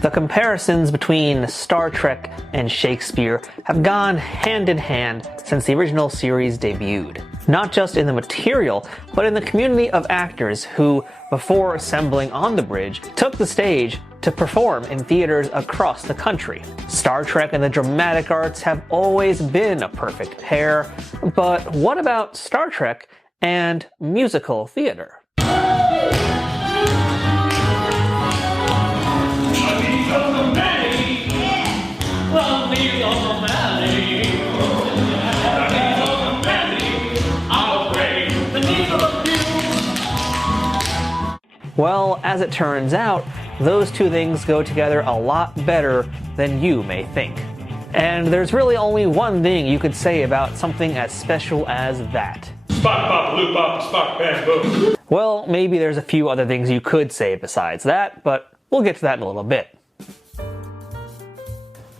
The comparisons between Star Trek and Shakespeare have gone hand in hand since the original series debuted. Not just in the material, but in the community of actors who, before assembling on the bridge, took the stage to perform in theaters across the country. Star Trek and the dramatic arts have always been a perfect pair, but what about Star Trek and musical theater? Well, as it turns out, those two things go together a lot better than you may think. And there's really only one thing you could say about something as special as that. Spock bop loop bop spock bam boom. Well, maybe there's a few other things you could say besides that, but we'll get to that in a little bit.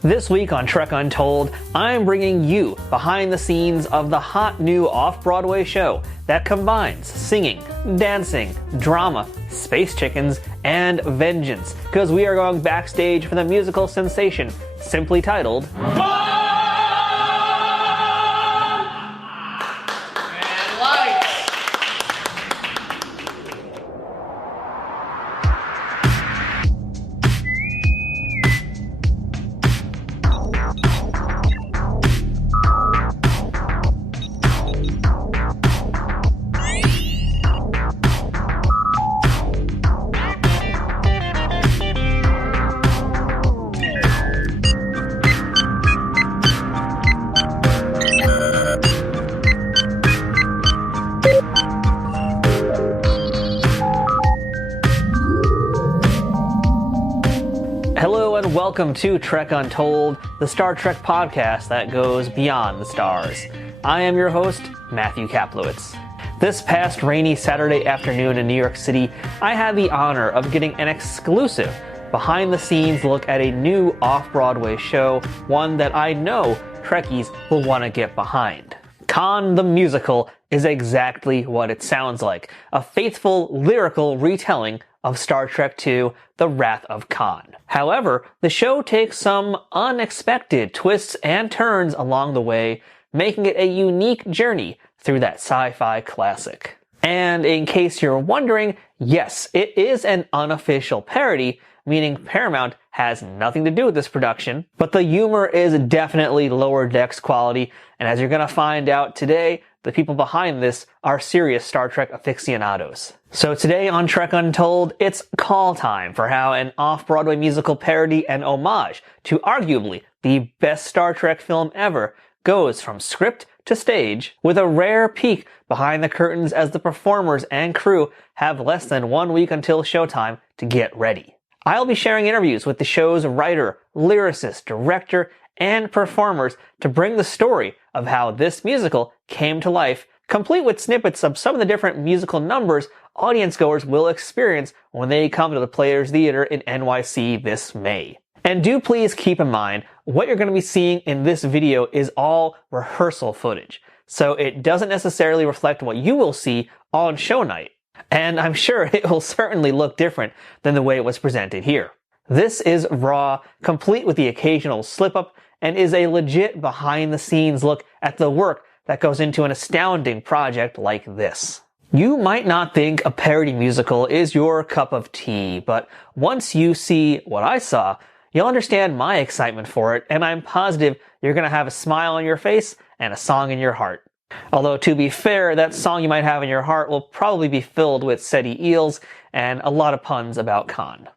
This week on Trek Untold, I'm bringing you behind the scenes of the hot new off-Broadway show that combines singing, dancing, drama, space chickens, and vengeance, because we are going backstage for the musical sensation simply titled Welcome to Trek Untold, the Star Trek podcast that goes beyond the stars. I am your host, Matthew Kaplowitz. This past rainy Saturday afternoon in New York City, I had the honor of getting an exclusive behind-the-scenes look at a new off-Broadway show, one that I know Trekkies will want to get behind. Khan the Musical is exactly what it sounds like, a faithful lyrical retelling of Star Trek II, The Wrath of Khan. However, the show takes some unexpected twists and turns along the way, making it a unique journey through that sci-fi classic. And in case you're wondering, yes, it is an unofficial parody, meaning Paramount has nothing to do with this production, but the humor is definitely lower decks quality, and as you're gonna find out today, the people behind this are serious Star Trek aficionados. So today on Trek Untold, it's call time for how an off-Broadway musical parody and homage to arguably the best Star Trek film ever goes from script to stage, with a rare peek behind the curtains as the performers and crew have less than 1 week until showtime to get ready. I'll be sharing interviews with the show's writer, lyricist, director, and performers to bring the story of how this musical came to life, complete with snippets of some of the different musical numbers audience goers will experience when they come to the Players Theater in NYC this May. And do please keep in mind, what you're going to be seeing in this video is all rehearsal footage, so it doesn't necessarily reflect what you will see on show night. And I'm sure it will certainly look different than the way it was presented here. This is raw, complete with the occasional slip-up, and is a legit behind-the-scenes look at the work that goes into an astounding project like this. You might not think a parody musical is your cup of tea, but once you see what I saw, you'll understand my excitement for it, and I'm positive you're going to have a smile on your face and a song in your heart. Although, to be fair, that song you might have in your heart will probably be filled with SETI eels and a lot of puns about Khan.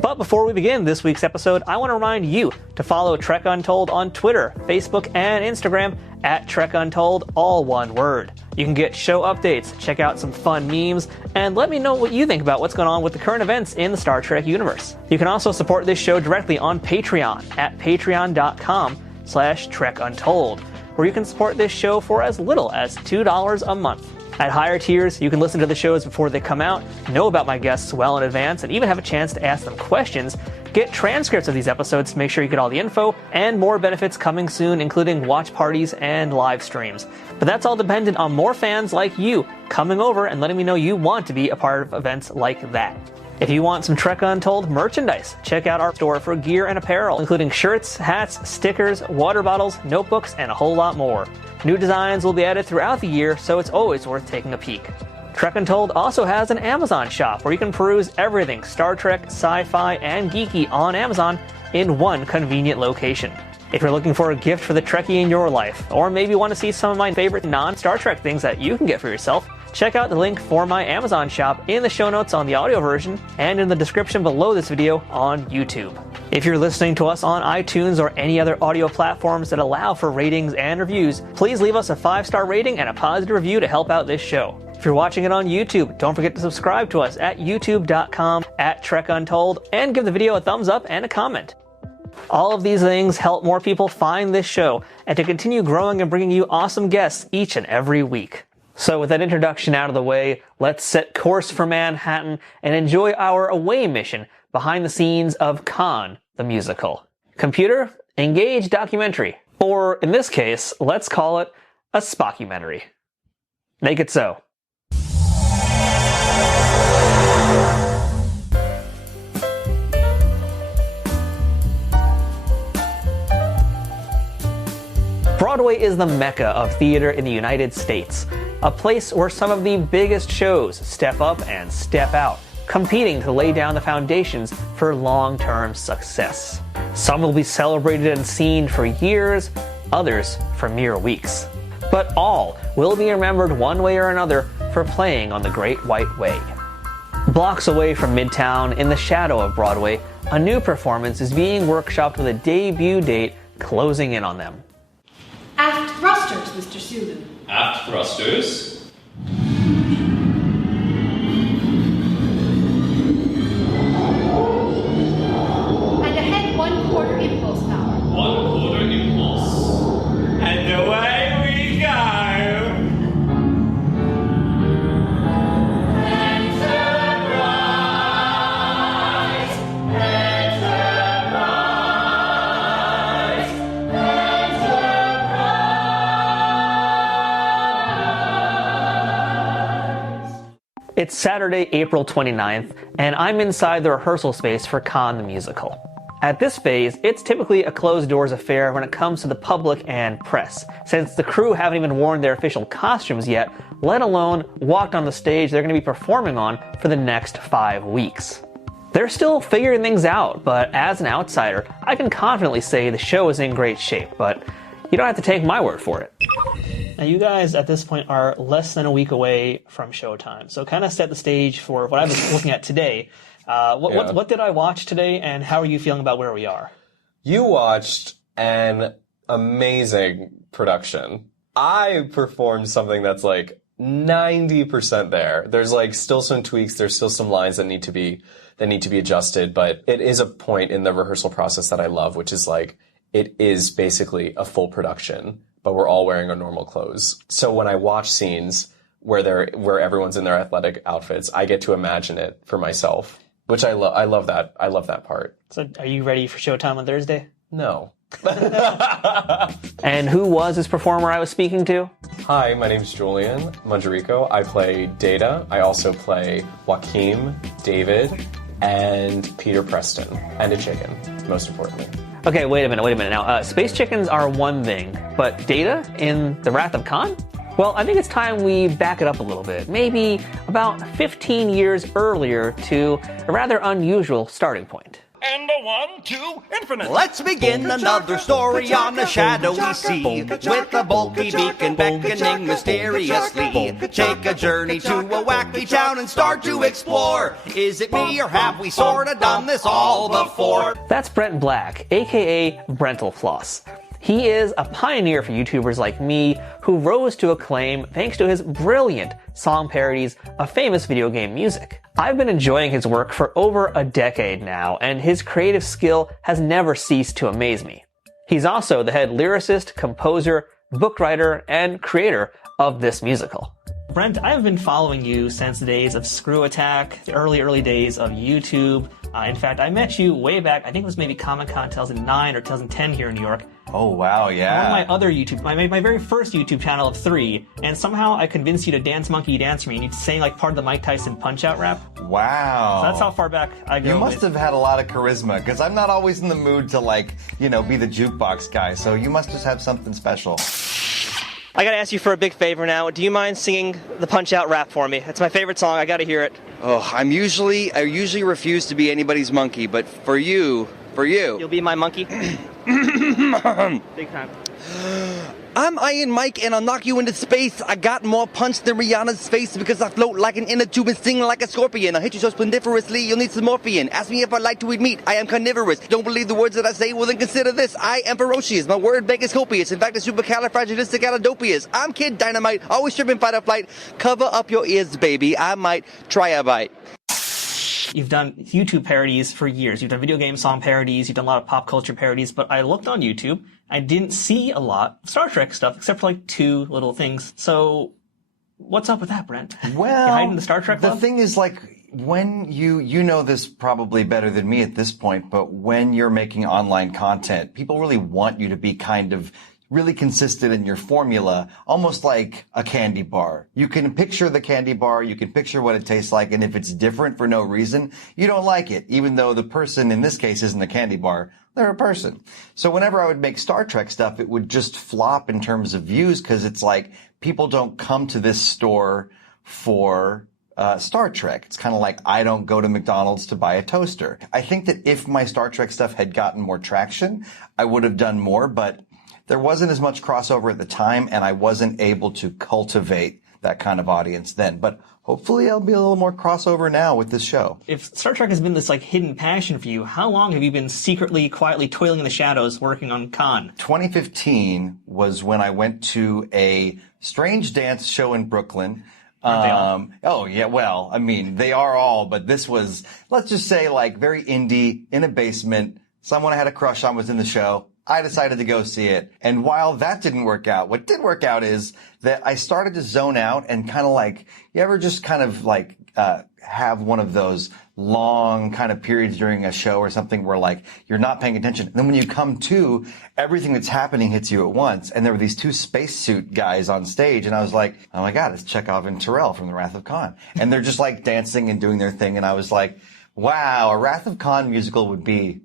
But before we begin this week's episode, I want to remind you to follow Trek Untold on Twitter, Facebook, and Instagram at Trek Untold, all one word. You can get show updates, check out some fun memes, and let me know what you think about what's going on with the current events in the Star Trek universe. You can also support this show directly on Patreon at patreon.com/TrekUntold, where you can support this show for as little as $2 a month. At higher tiers, you can listen to the shows before they come out, know about my guests well in advance, and even have a chance to ask them questions, get transcripts of these episodes to make sure you get all the info, and more benefits coming soon, including watch parties and live streams. But that's all dependent on more fans like you coming over and letting me know you want to be a part of events like that. If you want some Trek Untold merchandise, check out our store for gear and apparel, including shirts, hats, stickers, water bottles, notebooks, and a whole lot more. New designs will be added throughout the year, so it's always worth taking a peek. Trek Untold also has an Amazon shop where you can peruse everything Star Trek, sci-fi, and geeky on Amazon in one convenient location. If you're looking for a gift for the Trekkie in your life, or maybe want to see some of my favorite non-Star Trek things that you can get for yourself, check out the link for my Amazon shop in the show notes on the audio version and in the description below this video on YouTube. If you're listening to us on iTunes or any other audio platforms that allow for ratings and reviews, please leave us a 5-star rating and a positive review to help out this show. If you're watching it on YouTube, don't forget to subscribe to us at youtube.com/Trek Untold and give the video a thumbs up and a comment. All of these things help more people find this show and to continue growing and bringing you awesome guests each and every week. So with that introduction out of the way, let's set course for Manhattan and enjoy our away mission behind the scenes of Khan the Musical. Computer, engage documentary. Or in this case, let's call it a spockumentary. Make it so. Broadway is the mecca of theater in the United States, a place where some of the biggest shows step up and step out, competing to lay down the foundations for long-term success. Some will be celebrated and seen for years, others for mere weeks. But all will be remembered one way or another for playing on the Great White Way. Blocks away from Midtown, in the shadow of Broadway, a new performance is being workshopped with a debut date closing in on them. Aft thrusters, Mr. Sulu. Aft thrusters. And ahead 1/4 impulse power. 1/4 impulse. And away we go! It's Saturday, April 29th, and I'm inside the rehearsal space for Khan the Musical. At this phase, it's typically a closed-doors affair when it comes to the public and press, since the crew haven't even worn their official costumes yet, let alone walked on the stage they're going to be performing on for the next 5 weeks. They're still figuring things out, but as an outsider, I can confidently say the show is in great shape, but you don't have to take my word for it. Now, you guys at this point are less than a week away from showtime, so kind of set the stage for what I was looking at today. What did I watch today, and how are you feeling about where we are? You watched an amazing production. I performed something that's like 90% there. There's like still some tweaks. There's still some lines that need to be adjusted, but it is a point in the rehearsal process that I love, which is like it is basically a full production, but we're all wearing our normal clothes. So when I watch scenes where everyone's in their athletic outfits, I get to imagine it for myself, which I love that. I love that part. So are you ready for showtime on Thursday? No. And who was this performer I was speaking to? Hi, my name's Julian Manjerico. I play Data. I also play Joaquin, David, and Peter Preston, and a chicken, most importantly. Okay, wait a minute. Now, space chickens are one thing, but Data in The Wrath of Khan? Well, I think it's time we back it up a little bit. Maybe about 15 years earlier to a rather unusual starting point. And a 1, 2, infinite. Let's begin another story on a shadowy sea, with a bulky beacon beckoning mysteriously. Take a journey to a wacky town and start to explore. Is it me, or have we sorta done this all before? That's Brent Black, aka Brentalfloss. He is a pioneer for YouTubers like me who rose to acclaim thanks to his brilliant song parodies of famous video game music. I've been enjoying his work for over a decade now, and his creative skill has never ceased to amaze me. He's also the head lyricist, composer, book writer, and creator of this musical. Brent, I've been following you since the days of Screw Attack, the early days of YouTube, In fact, I met you way back, I think it was maybe Comic-Con 2009 or 2010 here in New York. Oh, wow, yeah. On my other YouTube, my very first YouTube channel of 3, and somehow I convinced you to Dance Monkey Dance for me, and you sang like part of the Mike Tyson Punch-Out rap. Wow. So that's how far back I go. You must have had a lot of charisma, because I'm not always in the mood to, like, you know, be the jukebox guy, so you must just have something special. I gotta ask you for a big favor now. Do you mind singing the Punch-Out rap for me? It's my favorite song. I gotta hear it. Oh, I usually refuse to be anybody's monkey, but for you. You'll be my monkey? Big time. I'm Iron Mike and I'll knock you into space. I got more punch than Rihanna's face because I float like an inner tube and sting like a scorpion. I'll hit you so splendiferously you'll need some morphine. Ask me if I like to eat meat. I am carnivorous. Don't believe the words that I say? Well then consider this. I am ferocious. My word bank is copious. In fact, it's supercalifragilisticexpialidocious. I'm Kid Dynamite. Always tripping fight or flight. Cover up your ears, baby. I might try a bite. You've done YouTube parodies for years. You've done video game song parodies. You've done a lot of pop culture parodies. But I looked on YouTube. I didn't see a lot of Star Trek stuff except for like 2 little things. So what's up with that, Brent? Well, you're hiding the Star Trek the love? thing is, like, when you know this probably better than me at this point, but when you're making online content, people really want you to be kind of really consistent in your formula, almost like a candy bar. You can picture the candy bar, you can picture what it tastes like, and if it's different for no reason, you don't like it, even though the person in this case isn't a candy bar, they're a person. So whenever I would make Star Trek stuff, it would just flop in terms of views, because it's like, people don't come to this store for Star Trek. It's kind of like I don't go to McDonald's to buy a toaster. I think that if my Star Trek stuff had gotten more traction, I would have done more, but there wasn't as much crossover at the time, and I wasn't able to cultivate that kind of audience then. But hopefully I'll be a little more crossover now with this show. If Star Trek has been this like hidden passion for you, how long have you been secretly, quietly toiling in the shadows working on Con? 2015 was when I went to a strange dance show in Brooklyn. Aren't they all? Oh, yeah, well, I mean, they are all, but this was, let's just say, like, very indie, in a basement. Someone I had a crush on was in the show. I decided to go see it. And while that didn't work out, what did work out is that I started to zone out and kind of like, you ever just kind of like, have one of those long kind of periods during a show or something where like you're not paying attention. And then when you come to, everything that's happening hits you at once. And there were these 2 spacesuit guys on stage, and I was like, oh my God, it's Chekhov and Tyrell from The Wrath of Khan. And they're just like dancing and doing their thing. And I was like, wow, a Wrath of Khan musical would be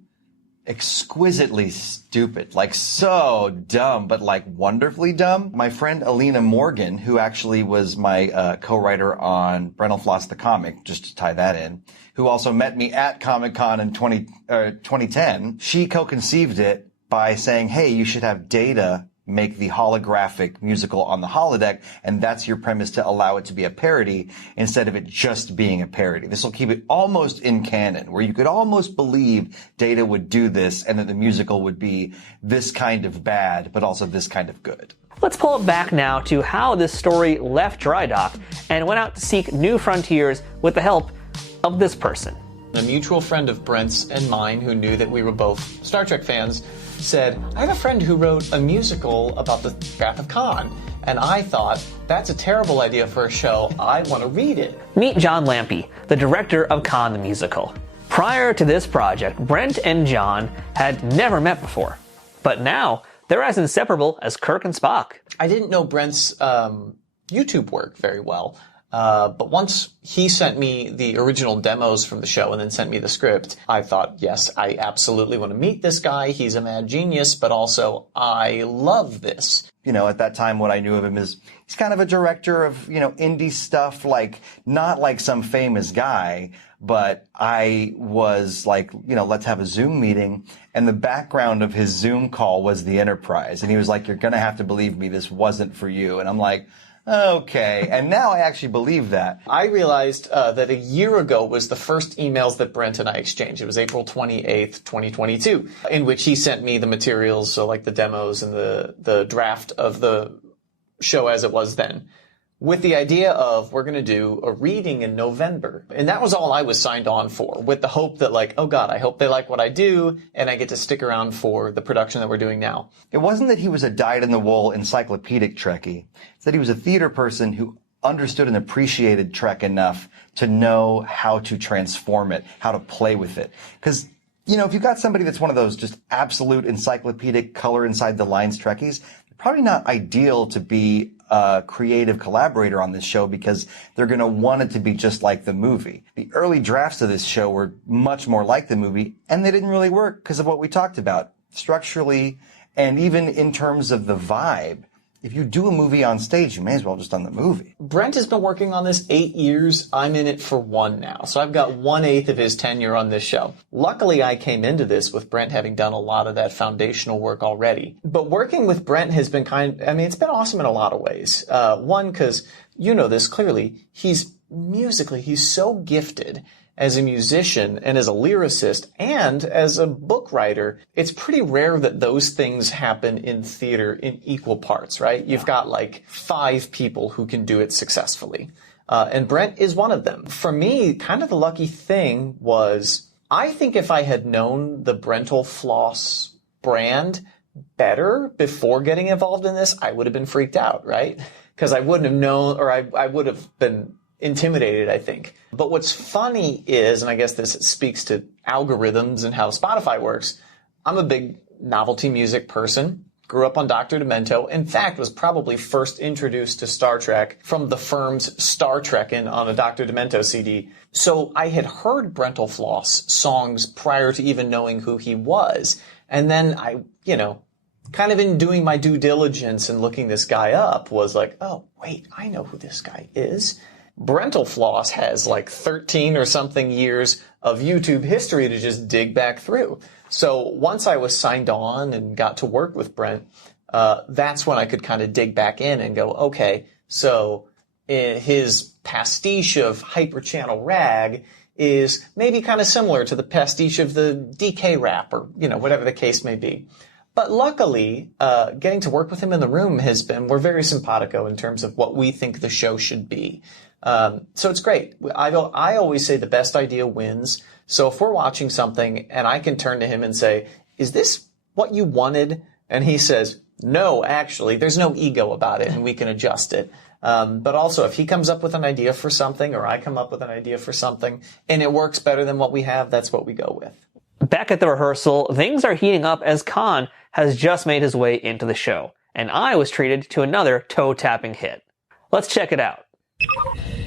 exquisitely stupid, like so dumb, but like wonderfully dumb. My friend Alina Morgan, who actually was my co-writer on Brentalfloss the comic, just to tie that in, who also met me at Comic-Con in 2010, she co-conceived it by saying, hey, you should have Data make the holographic musical on the holodeck, and that's your premise to allow it to be a parody instead of it just being a parody. This will keep it almost in canon, where you could almost believe Data would do this and that the musical would be this kind of bad, but also this kind of good. Let's pull it back now to how this story left Dry Dock and went out to seek new frontiers with the help of this person. A mutual friend of Brent's and mine, who knew that we were both Star Trek fans, said, I have a friend who wrote a musical about the Wrath of Khan. And I thought, that's a terrible idea for a show. I want to read it. Meet John Lampe, the director of Khan the Musical. Prior to this project, Brent and John had never met before. But now, they're as inseparable as Kirk and Spock. I didn't know Brent's YouTube work very well. But once he sent me the original demos from the show and then sent me the script, I thought, yes, I absolutely want to meet this guy. He's a mad genius, but also I love this. You know, at that time, what I knew of him is he's kind of a director of, you know, indie stuff, like, not like some famous guy, but I was like, you know, let's have a Zoom meeting. And the background of his Zoom call was the Enterprise. And he was like, you're going to have to believe me, this wasn't for you. And I'm like, okay. And now I actually believe that. I realized that a year ago was the first emails that Brent and I exchanged. It was April 28th, 2022, in which he sent me the materials, so like the demos and the draft of the show as it was then, with the idea of we're going to do a reading in November. And that was all I was signed on for, with the hope that like, oh God, I hope they like what I do and I get to stick around for the production that we're doing now. It wasn't that he was a dyed-in-the-wool encyclopedic Trekkie. It's that he was a theater person who understood and appreciated Trek enough to know how to transform it, how to play with it. Because, you know, if you've got somebody that's one of those just absolute encyclopedic color inside the lines Trekkies, they're probably not ideal to be a creative collaborator on this show because they're going to want it to be just like the movie. The early drafts of this show were much more like the movie, and they didn't really work because of what we talked about structurally and even in terms of the vibe. If you do a movie on stage, you may as well have just done the movie. Brent has been working on this 8 years. I'm in it for 1 now. So I've got 1/8 of his tenure on this show. Luckily, I came into this with Brent having done a lot of that foundational work already. But working with Brent has been it's been awesome in a lot of ways. One, because you know this clearly, he's so gifted as a musician and as a lyricist and as a book writer. It's pretty rare that those things happen in theater in equal parts, right? You've got like 5 people who can do it successfully. And Brent is one of them. For me, kind of the lucky thing was, I think if I had known the Brentalfloss brand better before getting involved in this, I would have been freaked out, right? Because I wouldn't have known, or I would have been intimidated, I think. But what's funny is, and I guess this speaks to algorithms and how Spotify works, I'm a big novelty music person. Grew up on Dr. Demento. In fact, was probably first introduced to Star Trek from the firm's Star Trekkin' on a Dr. Demento CD. So I had heard Brentalfloss songs prior to even knowing who he was. And then I, kind of in doing my due diligence and looking this guy up, was like, oh, wait, I know who this guy is. Brentalfloss has like 13 or something years of YouTube history to just dig back through. So once I was signed on and got to work with Brent, that's when I could kind of dig back in and go, okay, so his pastiche of Hyperchannel Rag is maybe kind of similar to the pastiche of the DK rap or, whatever the case may be. But luckily, getting to work with him in the room we're very simpatico in terms of what we think the show should be. So it's great. I always say the best idea wins. So if we're watching something and I can turn to him and say, is this what you wanted? And he says, no, actually, there's no ego about it and we can adjust it. But also if he comes up with an idea for something or I come up with an idea for something and it works better than what we have, that's what we go with. Back at the rehearsal, things are heating up as Khan has just made his way into the show, and I was treated to another toe-tapping hit. Let's check it out.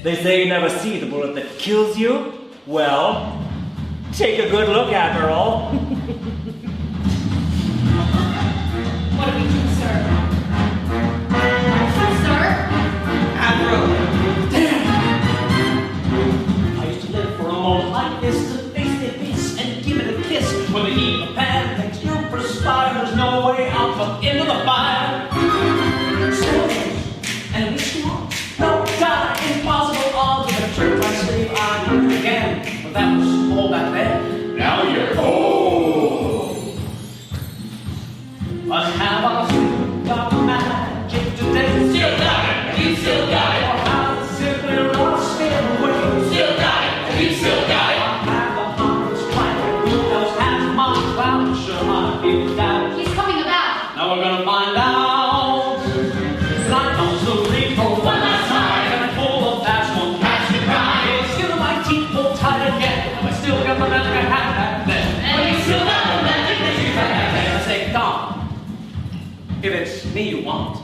They say you never see the bullet that kills you. Well, take a good look, Admiral. What do we do, sir? Sir? Admiral. Damn! I used to live for a moment like this to face their piss and give it a kiss. When they eat a pan, thanks you perspire. There's no way out but into the fire. Still and we strong. No die, impossible odds of a trip I sleep on you again. But that was all back then. Now you're old. But how about you got magic today? Still got it, you still got it. Or how simply lost it away? Still got it, you still got it. Or have the hundreds trying to who else has my cloud? Sure, my people got it. He's coming about. Now we're gonna find out. Not on the for one last time. And full of that one catch me crying. Still my teeth pulled tight again. And I still got the magic I had back then. And you still got the magic that you had back then. I say, Tom, if it's me you want,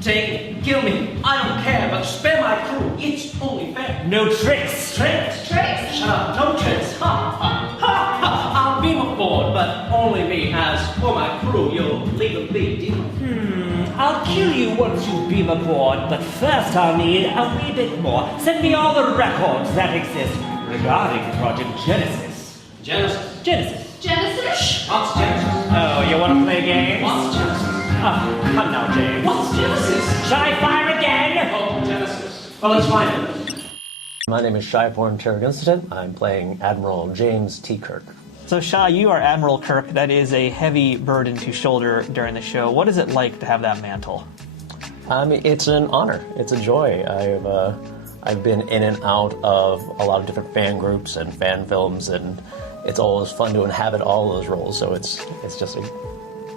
take me, kill me, I don't care, but spare my crew, it's only fair. No tricks. Tricks? Shut up, no tricks. Ha, ha, ha, ha. I'll beam aboard, but only me, as for my crew, you'll legally deal. I'll kill you once you beam aboard, but first I'll need a wee bit more. Send me all the records that exist regarding Project Genesis. Genesis? Genesis? What's Genesis? Oh, you want to play games? What's Genesis? Come now, James. What's Genesis? Shall I fire again? Oh, Genesis. Well, let's find it. My name is Shyaporn Theerakulstit. I'm playing Admiral James T. Kirk. So, Shah, you are Admiral Kirk. That is a heavy burden to shoulder during the show. What is it like to have that mantle? It's an honor. It's a joy. I've been in and out of a lot of different fan groups and fan films, and it's always fun to inhabit all those roles. So it's just a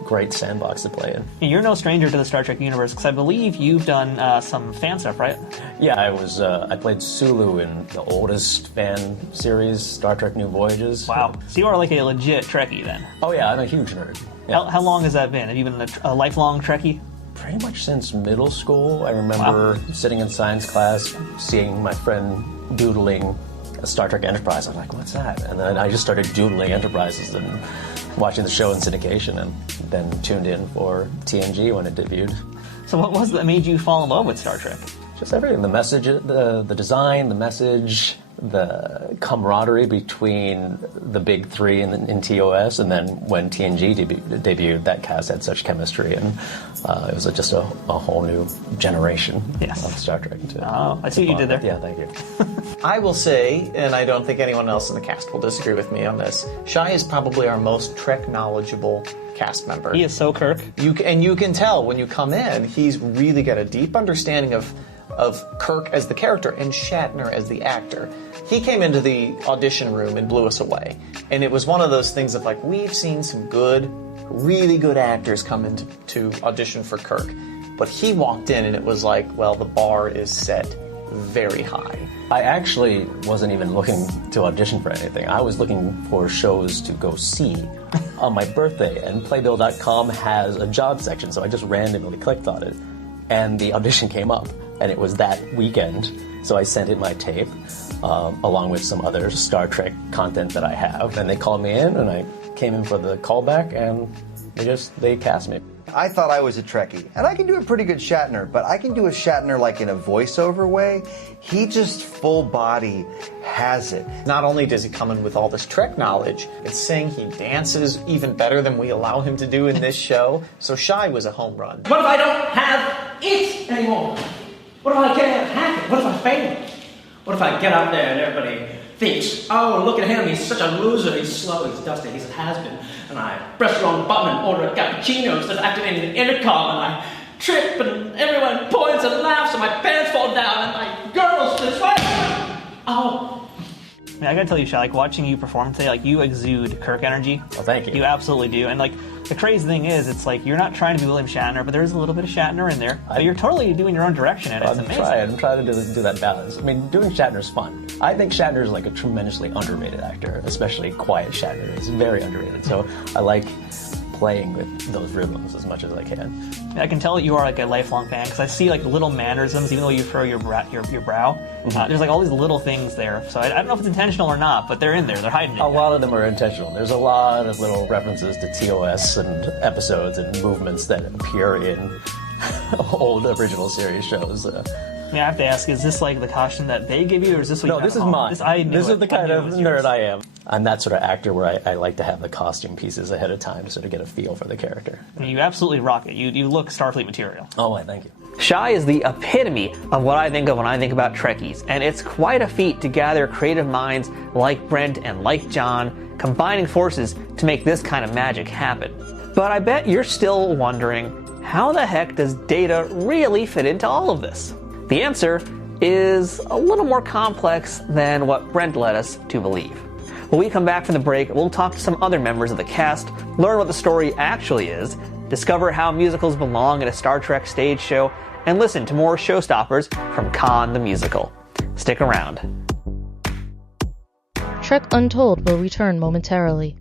great sandbox to play in. You're no stranger to the Star Trek universe, because I believe you've done some fan stuff, right? Yeah, I played Sulu in the oldest fan series, Star Trek New Voyages. Wow. So you are like a legit Trekkie then. Oh yeah, I'm a huge nerd. Yeah. How long has that been? Have you been a lifelong Trekkie? Pretty much since middle school. I remember sitting in science class, seeing my friend doodling a Star Trek Enterprise. I'm like, what's that? And then I just started doodling Enterprises and watching the show in syndication, and then tuned in for TNG when it debuted. So what was that made you fall in love with Star Trek? Just everything. The message, the design, the message, the camaraderie between the big three in TOS, and then when TNG debuted, that cast had such chemistry, and it was just a whole new generation of Star Trek. I see what you did there. Yeah, thank you. I will say, and I don't think anyone else in the cast will disagree with me on this, Shai is probably our most Trek knowledgeable cast member. He is so Kirk. You can tell when you come in, he's really got a deep understanding of Kirk as the character and Shatner as the actor. He came into the audition room and blew us away. And it was one of those things of like, we've seen some really good actors come in to audition for Kirk. But he walked in and it was like, well, the bar is set very high. I actually wasn't even looking to audition for anything. I was looking for shows to go see on my birthday, and Playbill.com has a job section, so I just randomly clicked on it, and the audition came up, and it was that weekend, so I sent in my tape, along with some other Star Trek content that I have, and they called me in, and I came in for the callback, and they cast me. I thought I was a Trekkie, and I can do a pretty good Shatner, but I can do a Shatner like in a voiceover way. He just full body has it. Not only does he come in with all this Trek knowledge, it's saying he dances even better than we allow him to do in this show. So Shai was a home run. What if I don't have it anymore? What if I can't hack it? What if I fail? What if I get out there and everybody thinks, oh, look at him, he's such a loser, he's slow, he's dusty, he's a has-been. And I press the wrong button and order a cappuccino instead of activating the intercom, and I trip and everyone points and laughs and my pants fall down and my girl splits right. Oh. I mean, I gotta tell you, Shai, like watching you perform today, like you exude Kirk energy. Oh, thank you. You absolutely do. And like the crazy thing is, it's like you're not trying to be William Shatner, but there's a little bit of Shatner in there. But you're totally doing your own direction, and it's amazing. I'm trying to do that balance. I mean, doing Shatner's fun. I think Shatner is like a tremendously underrated actor, especially quiet Shatner is very underrated. So I like playing with those rhythms as much as I can. I can tell that you are like a lifelong fan, because I see like little mannerisms, even though you furrow your brow. There's like all these little things there. So I don't know if it's intentional or not, but they're in there. They're hiding in there. A lot of them are intentional. There's a lot of little references to TOS and episodes and movements that appear in old original series shows. I have to ask, is this like the costume that they give you, or is this what you have this is at home? mine. This is the kind of nerd I am. I'm that sort of actor where I like to have the costume pieces ahead of time to sort of get a feel for the character. I mean, you absolutely rock it. You look Starfleet material. Oh, thank you. Shai is the epitome of what I think of when I think about Trekkies, and it's quite a feat to gather creative minds like Brent and like John, combining forces to make this kind of magic happen. But I bet you're still wondering, how the heck does Data really fit into all of this? The answer is a little more complex than what Brent led us to believe. When we come back from the break, we'll talk to some other members of the cast, learn what the story actually is, discover how musicals belong in a Star Trek stage show, and listen to more showstoppers from Khan the Musical. Stick around. Trek Untold will return momentarily.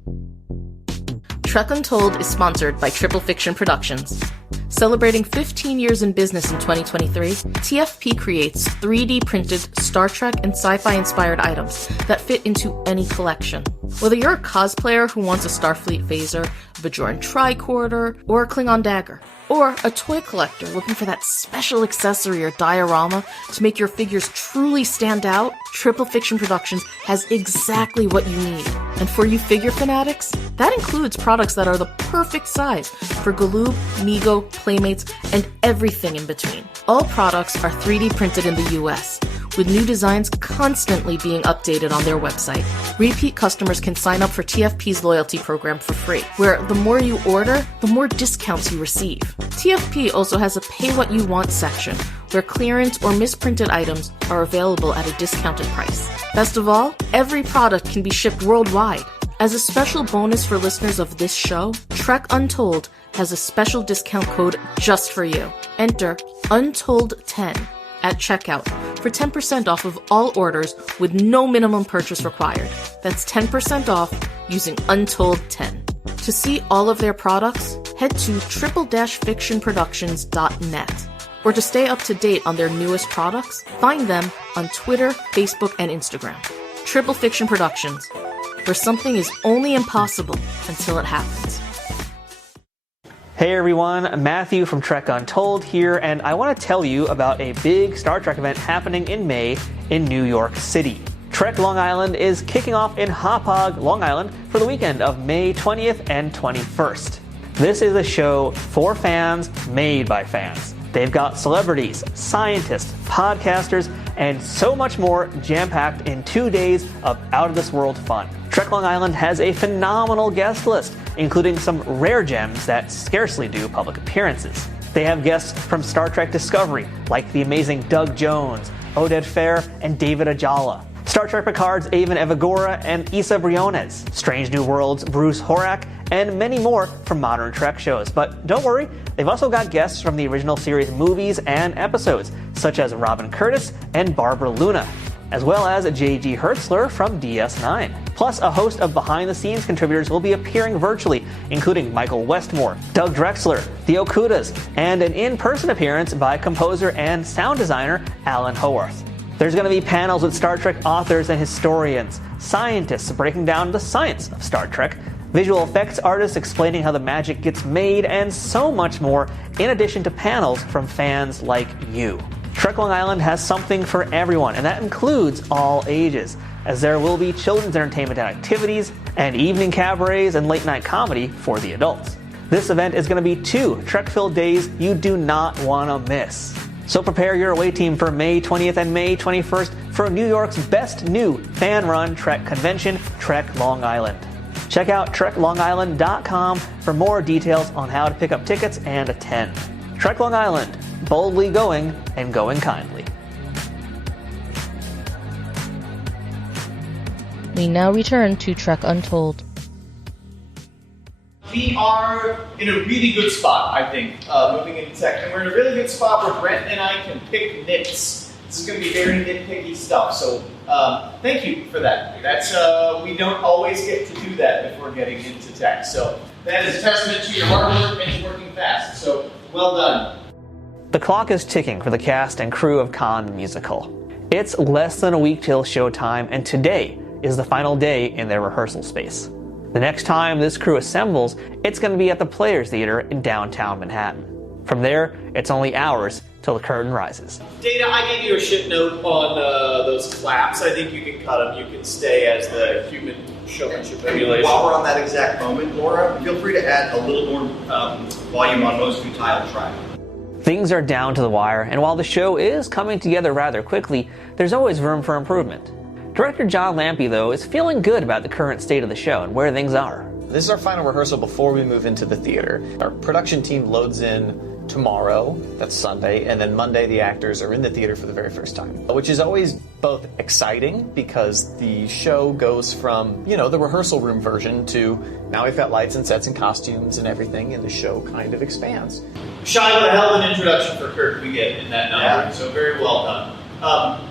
Trek Untold is sponsored by Triple Fiction Productions. Celebrating 15 years in business in 2023, TFP creates 3D printed Star Trek and sci-fi inspired items that fit into any collection. Whether you're a cosplayer who wants a Starfleet phaser, a Bajoran tricorder, or a Klingon dagger, or a toy collector looking for that special accessory or diorama to make your figures truly stand out, Triple Fiction Productions has exactly what you need. And for you figure fanatics, that includes products that are the perfect size for Galoob, Mego, Playmates, and everything in between. All products are 3D printed in the US, with new designs constantly being updated on their website. Repeat customers can sign up for TFP's loyalty program for free, where the more you order, the more discounts you receive. TFP also has a Pay What You Want section, where clearance or misprinted items are available at a discounted price. Best of all, every product can be shipped worldwide. As a special bonus for listeners of this show, Trek Untold has a special discount code just for you. Enter Untold10 at checkout for 10% off of all orders with no minimum purchase required. That's 10% off using Untold10. To see all of their products, head to triple-fictionproductions.net. Or to stay up to date on their newest products, find them on Twitter, Facebook, and Instagram. Triple Fiction Productions, where something is only impossible until it happens. Hey everyone, Matthew from Trek Untold here, and I want to tell you about a big Star Trek event happening in May in New York City. Trek Long Island is kicking off in Hauppauge, Long Island for the weekend of May 20th and 21st. This is a show for fans, made by fans. They've got celebrities, scientists, podcasters, and so much more jam-packed in 2 days of out-of-this-world fun. Trek Long Island has a phenomenal guest list, including some rare gems that scarcely do public appearances. They have guests from Star Trek Discovery, like the amazing Doug Jones, Oded Fehr, and David Ajala. Star Trek Picard's Avon Evagora and Issa Briones, Strange New Worlds' Bruce Horak, and many more from modern Trek shows. But don't worry, they've also got guests from the original series movies and episodes, such as Robin Curtis and Barbara Luna, as well as J.G. Hertzler from DS9. Plus, a host of behind-the-scenes contributors will be appearing virtually, including Michael Westmore, Doug Drexler, the Okudas, and an in-person appearance by composer and sound designer Alan Howarth. There's going to be panels with Star Trek authors and historians, scientists breaking down the science of Star Trek, visual effects artists explaining how the magic gets made, and so much more, in addition to panels from fans like you. Trek Long Island has something for everyone, and that includes all ages, as there will be children's entertainment and activities, and evening cabarets and late-night comedy for the adults. This event is going to be 2 Trek-filled days you do not want to miss. So prepare your away team for May 20th and May 21st for New York's best new fan-run Trek convention, Trek Long Island. Check out TrekLongIsland.com for more details on how to pick up tickets and attend. Trek Long Island, boldly going and going kindly. We now return to Trek Untold. We are in a really good spot, I think, moving into tech. And we're in a really good spot where Brent and I can pick nits. This is going to be very nitpicky stuff, so thank you for that. That's we don't always get to do that before getting into tech. So that is a testament to your hard work and working fast. So well done. The clock is ticking for the cast and crew of Khan the Musical. It's less than a week till showtime, and today is the final day in their rehearsal space. The next time this crew assembles, it's going to be at the Players Theater in downtown Manhattan. From there, it's only hours till the curtain rises. Data, I gave you a shit note on those claps. I think you can cut them. You can stay as the human showmanship emulation. While we're on that exact moment, Laura, feel free to add a little more volume on most futile track. Things are down to the wire, and while the show is coming together rather quickly, there's always room for improvement. Director John Lampe, though, is feeling good about the current state of the show and where things are. This is our final rehearsal before we move into the theater. Our production team loads in tomorrow, that's Sunday, and then Monday the actors are in the theater for the very first time, which is always both exciting because the show goes from, the rehearsal room version to now we've got lights and sets and costumes and everything, and the show kind of expands. Shy, what a hell of an introduction for Kirk we get in that number, so very well done.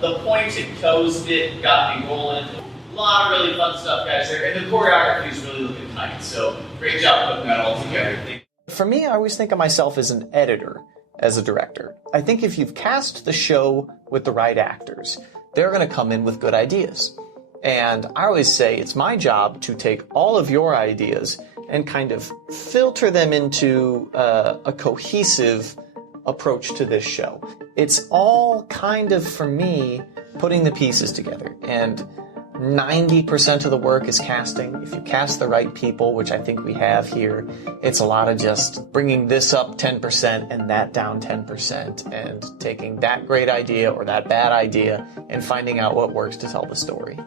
The pointed toes bit got me rolling. A lot of really fun stuff, guys, there. And the choreography is really looking tight, so great job putting that all together. For me, I always think of myself as an editor, as a director. I think if you've cast the show with the right actors, they're going to come in with good ideas. And I always say it's my job to take all of your ideas and kind of filter them into a cohesive approach to this show. It's all kind of, for me, putting the pieces together. And 90% of the work is casting. If you cast the right people, which I think we have here, it's a lot of just bringing this up 10% and that down 10% and taking that great idea or that bad idea and finding out what works to tell the story.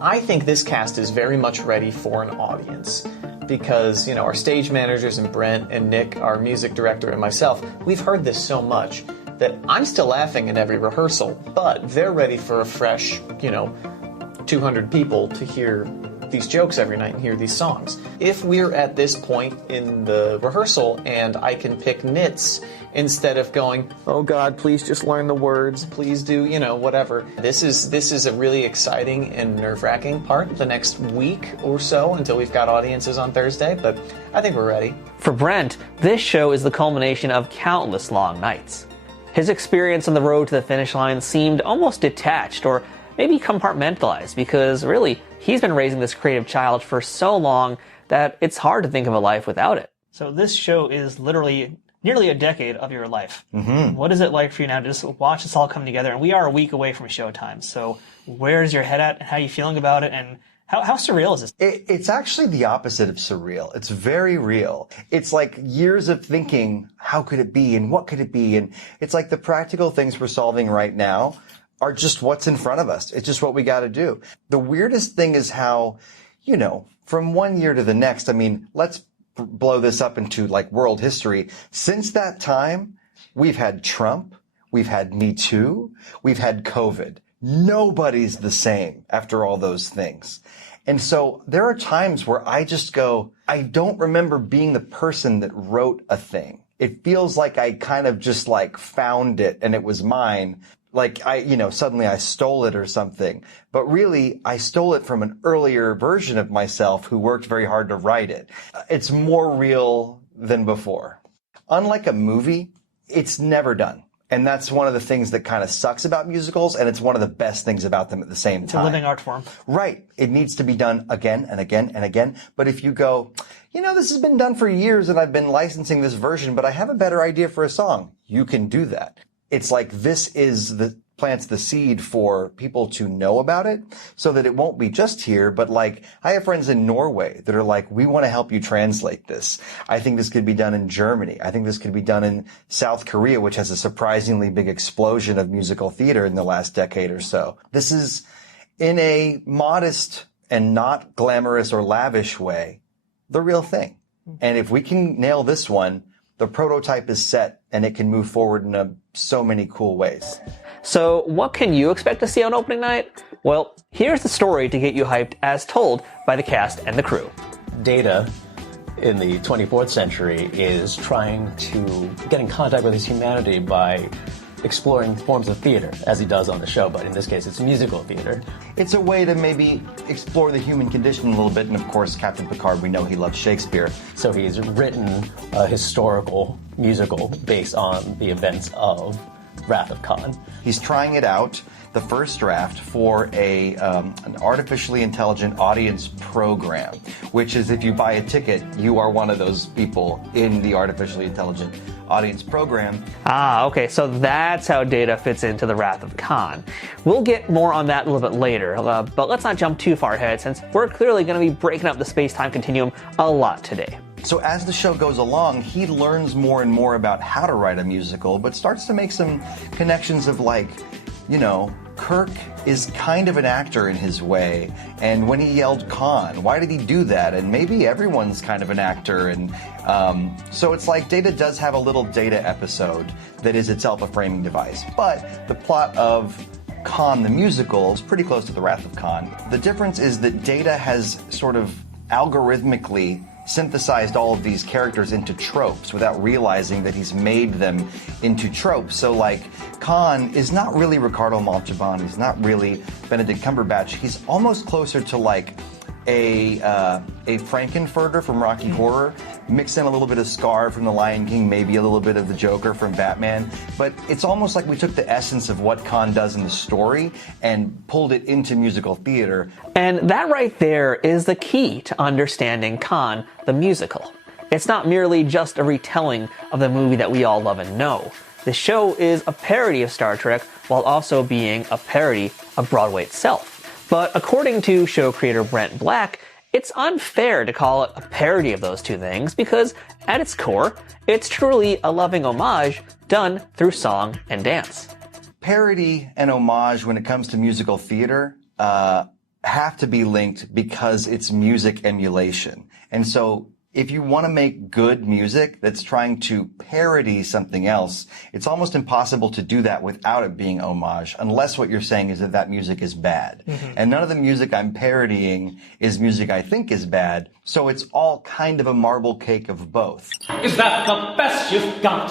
I think this cast is very much ready for an audience because, our stage managers and Brent and Nick, our music director, and myself, we've heard this so much that I'm still laughing in every rehearsal, but they're ready for a fresh, 200 people to hear these jokes every night and hear these songs. If we're at this point in the rehearsal and I can pick nits instead of going, oh God, please just learn the words, please do, whatever. This is a really exciting and nerve-wracking part the next week or so until we've got audiences on Thursday, but I think we're ready. For Brent, this show is the culmination of countless long nights. His experience on the road to the finish line seemed almost detached or maybe compartmentalized because really, he's been raising this creative child for so long that it's hard to think of a life without it. So this show is literally nearly a decade of your life. Mm-hmm. What is it like for you now to just watch this all come together? And we are a week away from showtime. So where's your head at? How are you feeling about it? And how surreal is this? It's actually the opposite of surreal. It's very real. It's like years of thinking, how could it be and what could it be? And it's like the practical things we're solving right now are just what's in front of us. It's just what we got to do. The weirdest thing is how, from one year to the next, let's blow this up into like world history. Since that time, we've had Trump, we've had Me Too, we've had COVID. Nobody's the same after all those things. And so there are times where I just go, I don't remember being the person that wrote a thing. It feels like I kind of just like found it and it was mine. Like suddenly I stole it or something. But really, I stole it from an earlier version of myself who worked very hard to write it. It's more real than before. Unlike a movie, it's never done. And that's one of the things that kind of sucks about musicals, and it's one of the best things about them at the same time. It's a living art form. Right. It needs to be done again and again and again. But if you go, this has been done for years and I've been licensing this version, but I have a better idea for a song, you can do that. It's like this plants the seed for people to know about it so that it won't be just here, but like I have friends in Norway that are like, we want to help you translate this. I think this could be done in Germany. I think this could be done in South Korea, which has a surprisingly big explosion of musical theater in the last decade or so. This is in a modest and not glamorous or lavish way, the real thing. And if we can nail this one, the prototype is set and it can move forward in so many cool ways. So what can you expect to see on opening night? Well, here's the story to get you hyped as told by the cast and the crew. Data in the 24th century is trying to get in contact with his humanity by exploring forms of theater, as he does on the show, but in this case it's musical theater. It's a way to maybe explore the human condition a little bit, and of course Captain Picard, we know he loves Shakespeare. So he's written a historical musical based on the events of Wrath of Khan. He's trying it out, the first draft, for an artificially intelligent audience program, which is if you buy a ticket, you are one of those people in the artificially intelligent audience program. Okay, so that's how Data fits into the Wrath of Khan. We'll get more on that a little bit later, but let's not jump too far ahead since we're clearly going to be breaking up the space-time continuum a lot today. So as the show goes along, he learns more and more about how to write a musical, but starts to make some connections of like, Kirk is kind of an actor in his way, and when he yelled Khan, why did he do that? And maybe everyone's kind of an actor, and so it's like Data does have a little Data episode that is itself a framing device. But the plot of Khan the musical is pretty close to the Wrath of Khan. The difference is that Data has sort of algorithmically synthesized all of these characters into tropes without realizing that he's made them into tropes. So like Khan is not really Ricardo Montalban, he's not really Benedict Cumberbatch, he's almost closer to like a Frankenfurter from Rocky Horror, mix in a little bit of Scar from The Lion King, maybe a little bit of the Joker from Batman, but it's almost like we took the essence of what Khan does in the story and pulled it into musical theater. And that right there is the key to understanding Khan the musical. It's not merely just a retelling of the movie that we all love and know. The show is a parody of Star Trek while also being a parody of Broadway itself. But according to show creator Brent Black, it's unfair to call it a parody of those two things because, at its core, it's truly a loving homage done through song and dance. Parody and homage when it comes to musical theater have to be linked because it's music emulation. And so if you want to make good music that's trying to parody something else, it's almost impossible to do that without it being homage, unless what you're saying is that that music is bad. And none of the music I'm parodying is music I think is bad, so it's all kind of a marble cake of both. Is that the best you've got?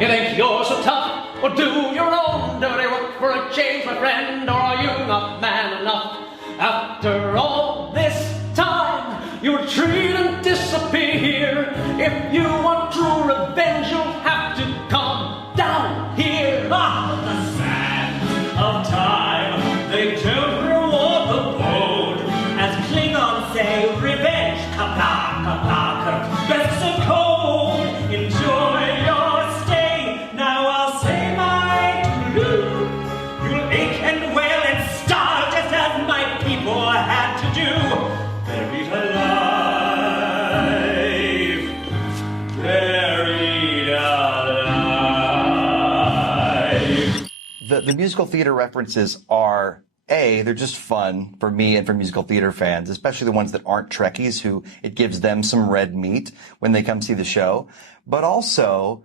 It ain't yours so tough. Or do your own dirty work for a change, my friend. Or are you not man enough? After all this time, you retreat and disappear. If you want true revenge, you'll have to come down here. Ah, the sand of time, they don't reward the bold. As Klingons say, revenge, kapla, kapla, kapla, best of cold. Enjoy your stay, now I'll say my toodaloo. You'll ache and wail and starve just as my people had to do. Buried alive, buried alive. The musical theater references are, they're just fun for me and for musical theater fans, especially the ones that aren't Trekkies, who it gives them some red meat when they come see the show. But also,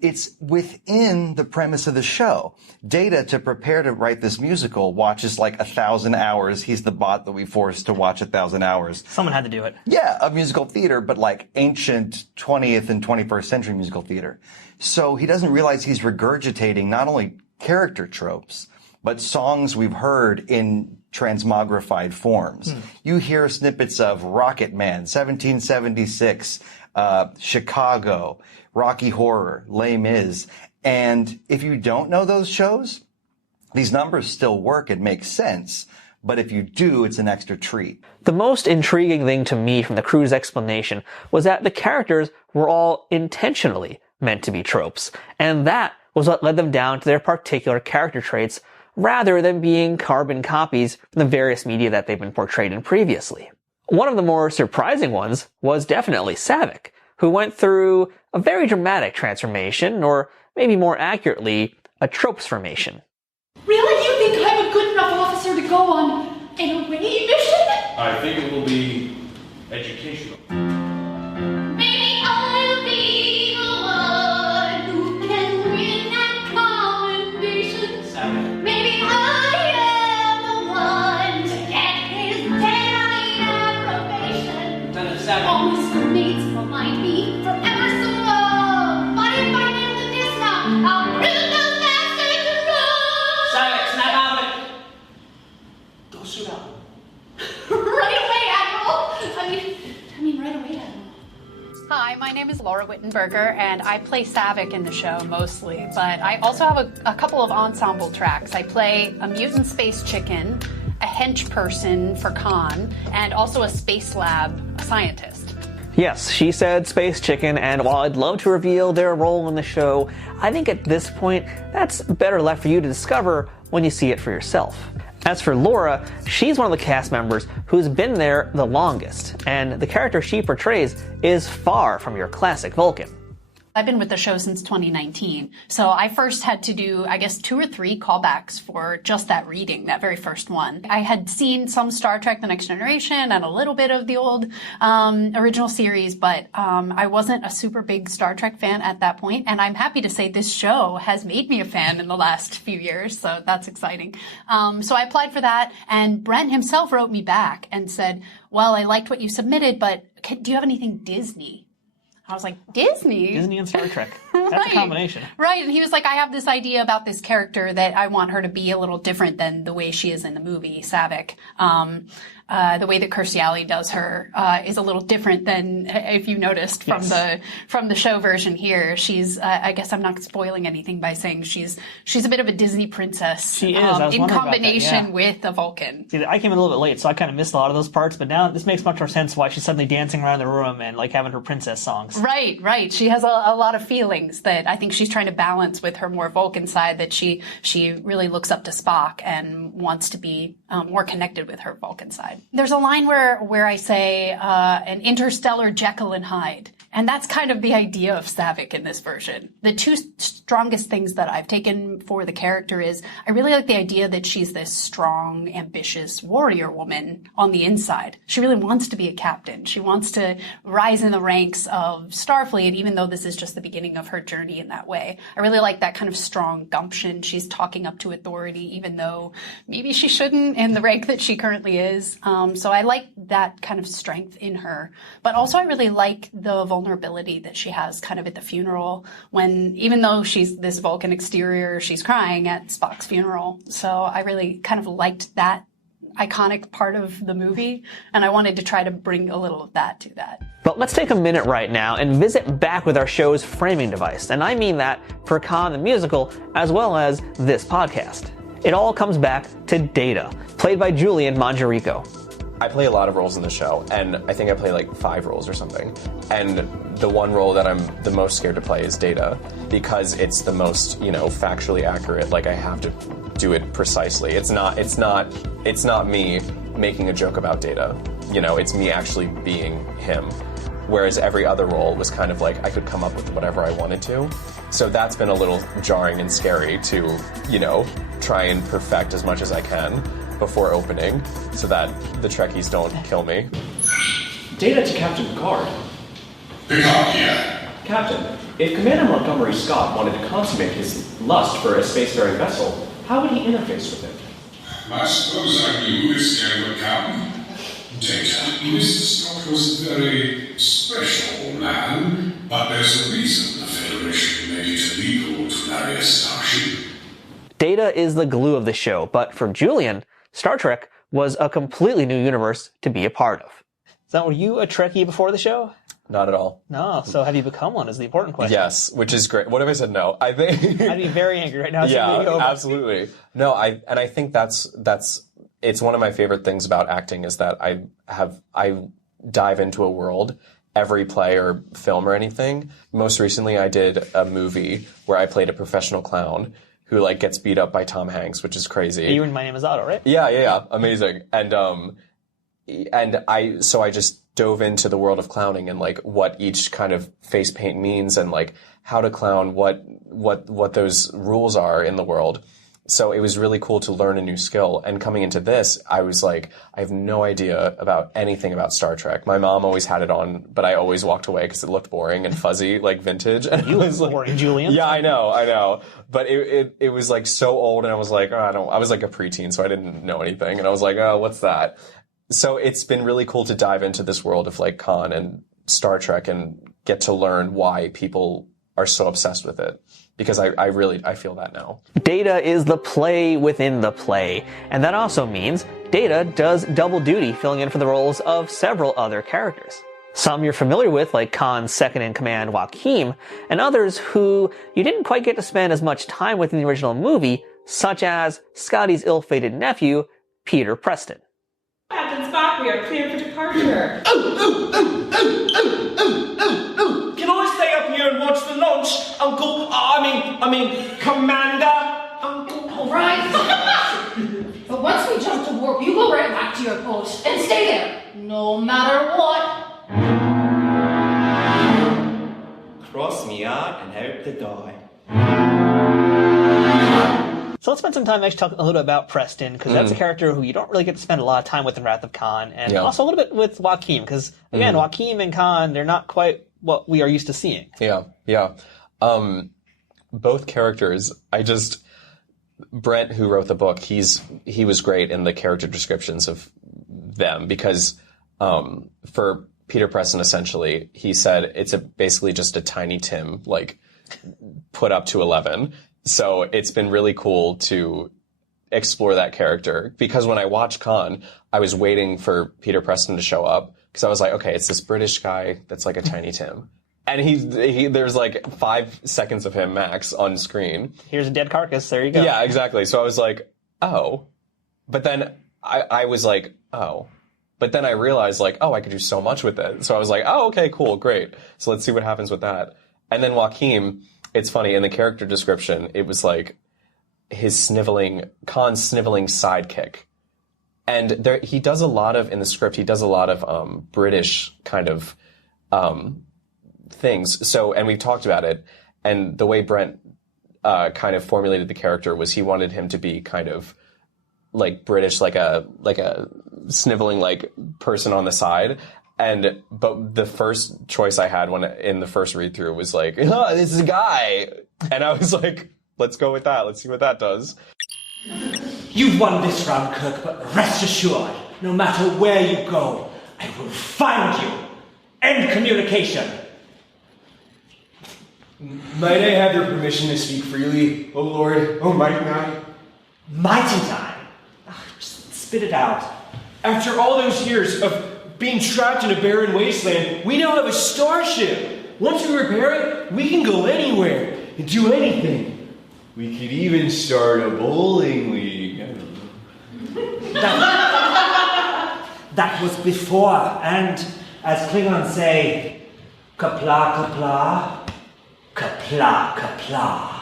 it's within the premise of the show. Data, to prepare to write this musical, watches like 1,000 hours. He's the bot that we forced to watch 1,000 hours. Someone had to do it. Yeah, of musical theater, but like ancient 20th and 21st century musical theater. So he doesn't realize he's regurgitating not only character tropes, but songs we've heard in transmogrified forms. You hear snippets of Rocket Man, 1776, Chicago, Rocky Horror, Les Mis. And if you don't know those shows, these numbers still work and make sense. But if you do, it's an extra treat. The most intriguing thing to me from the crew's explanation was that the characters were all intentionally meant to be tropes. And that was what led them down to their particular character traits, rather than being carbon copies from the various media that they've been portrayed in previously. One of the more surprising ones was definitely Saavik, who went through a very dramatic transformation, or maybe more accurately, a tropes formation. Really? You think I'm a good enough officer to go on an away mission? I think it will be educational. Maybe I'll be the one who can win at commendations. Maybe I am the one to get his daily approbation. Always the mates remind me forever so long. But if I nail the disc now, I'll prove those bastards wrong. Silence, snap out of it. Go suit up. Right away, Admiral. I mean, right away, Admiral. Hi, my name is Laura Whittenberger, and I play Saavik in the show mostly, but I also have a couple of ensemble tracks. I play a mutant space chicken, a hench person for Khan, and also a space lab scientist. Yes, she said Space Chicken, and while I'd love to reveal their role in the show, I think at this point, that's better left for you to discover when you see it for yourself. As for Laura, she's one of the cast members who's been there the longest, and the character she portrays is far from your classic Vulcan. I've been with the show since 2019, so I first had to do, I guess, 2 or 3 callbacks for just that reading, that very first one. I had seen some Star Trek The Next Generation and a little bit of the old original series, but I wasn't a super big Star Trek fan at that point, and I'm happy to say this show has made me a fan in the last few years, so that's exciting. So I applied for that, and Brent himself wrote me back and said, well, I liked what you submitted, but do you have anything Disney? I was like, Disney? Disney and Star Trek. That's a combination. Right. And he was like, I have this idea about this character that I want her to be a little different than the way she is in the movie, Saavik. The way that Kirstie Alley does her is a little different than, if you noticed from the show version here. She's I guess I'm not spoiling anything by saying she's a bit of a Disney princess. She is. In combination with a Vulcan. See, I came in a little bit late, so I kind of missed a lot of those parts. But now this makes much more sense why she's suddenly dancing around the room and like having her princess songs. Right, right. She has a lot of feelings that I think she's trying to balance with her more Vulcan side. That she really looks up to Spock and wants to be more connected with her Vulcan side. There's a line where I say an interstellar Jekyll and Hyde. And that's kind of the idea of Saavik in this version. The two strongest things that I've taken for the character is I really like the idea that she's this strong, ambitious warrior woman on the inside. She really wants to be a captain. She wants to rise in the ranks of Starfleet, even though this is just the beginning of her journey in that way. I really like that kind of strong gumption. She's talking up to authority, even though maybe she shouldn't in the rank that she currently is. So I like that kind of strength in her. But also I really like the vulnerability that she has kind of at the funeral when, even though she's this Vulcan exterior, she's crying at Spock's funeral. So I really kind of liked that iconic part of the movie, and I wanted to try to bring a little of that to that. But let's take a minute right now and visit back with our show's framing device, and I mean that for Khan the musical as well as this podcast. It all comes back to Data, played by Julian Manjerico. I play a lot of roles in the show, and I think I play like 5 roles or something. And the one role that I'm the most scared to play is Data, because it's the most, factually accurate. Like, I have to do it precisely. It's not me making a joke about Data. It's me actually being him. Whereas every other role was kind of like I could come up with whatever I wanted to. So that's been a little jarring and scary to, try and perfect as much as I can before opening, so that the Trekkies don't kill me. Data to Captain Picard. Picard here. Captain, if Commander Montgomery Scott wanted to consummate his lust for a spacefaring vessel, how would he interface with it? I suppose I knew this day would come. Data, Mr. Scott was a very special man, but there's a reason the Federation made it illegal to marry a starship. Data is the glue of the show, but for Julian, Star Trek was a completely new universe to be a part of. So were you a Trekkie before the show? Not at all. No, so have you become one is the important question. Yes, which is great. What if I said no? I think I'd be very angry right now. Yeah, absolutely. No, I think that's it's one of my favorite things about acting is that I dive into a world, every play or film or anything. Most recently I did a movie where I played a professional clown who gets beat up by Tom Hanks, which is crazy. You and My Name is Otto, right? Yeah. Amazing. And I just dove into the world of clowning and what each kind of face paint means and how to clown, what those rules are in the world. So it was really cool to learn a new skill. And coming into this, I was I have no idea about anything about Star Trek. My mom always had it on, but I always walked away because it looked boring and fuzzy, vintage. And you was boring, Julian. Yeah, I know. But it was so old, and I was I was a preteen, so I didn't know anything. And I was oh, what's that? So it's been really cool to dive into this world of Khan and Star Trek and get to learn why people are so obsessed with it. Because I feel that now. Data is the play within the play, and that also means Data does double duty, filling in for the roles of several other characters. Some you're familiar with, like Khan's second-in-command Joaquin, and others who you didn't quite get to spend as much time with in the original movie, such as Scotty's ill-fated nephew, Peter Preston. Captain Spock, we are cleared for departure. Can I stay up here and watch the launch, Uncle? I mean, Commander, Uncle. All right. But once we jump to warp, you go right back to your post and stay there, no matter what. Cross me out and hope to die. So let's spend some time actually talking a little bit about Preston, because that's a character who you don't really get to spend a lot of time with in Wrath of Khan, and also a little bit with Joaquin, because, again, Joaquin and Khan, they're not quite what we are used to seeing. Yeah. Both characters, Brent, who wrote the book, he was great in the character descriptions of them, because for Peter Preston, essentially, he said it's basically just a Tiny Tim, put up to 11. So it's been really cool to explore that character, because when I watched Khan, I was waiting for Peter Preston to show up, because I was okay, it's this British guy that's a Tiny Tim. And there's 5 seconds of him max on screen. Here's a dead carcass, there you go. Yeah, exactly. So I was oh. But then I was oh. But then I realized oh, I could do so much with it. So I was oh, okay, cool, great. So let's see what happens with that. And then Joaquin, it's funny, in the character description, it was Khan's sniveling sidekick. And he does a lot of, in the script, he does a lot of British kind of things. So, and we've talked about it, and the way Brent kind of formulated the character was he wanted him to be kind of like British, like a sniveling like person on the side. But the first choice I had in the first read through was like, oh, this is a guy, and I was like, let's go with that. Let's see what that does. You've won this round, Kirk, but rest assured, no matter where you go, I will find you. End communication. Might I have your permission to speak freely, O Lord, O Mighty Nine? Mighty Nine? Just spit it out. After all those years of being trapped in a barren wasteland, we now have a starship. Once we repair it, we can go anywhere and do anything. We could even start a bowling league. I don't know. That was before, and as Klingons say, kapla kapla, kapla kapla.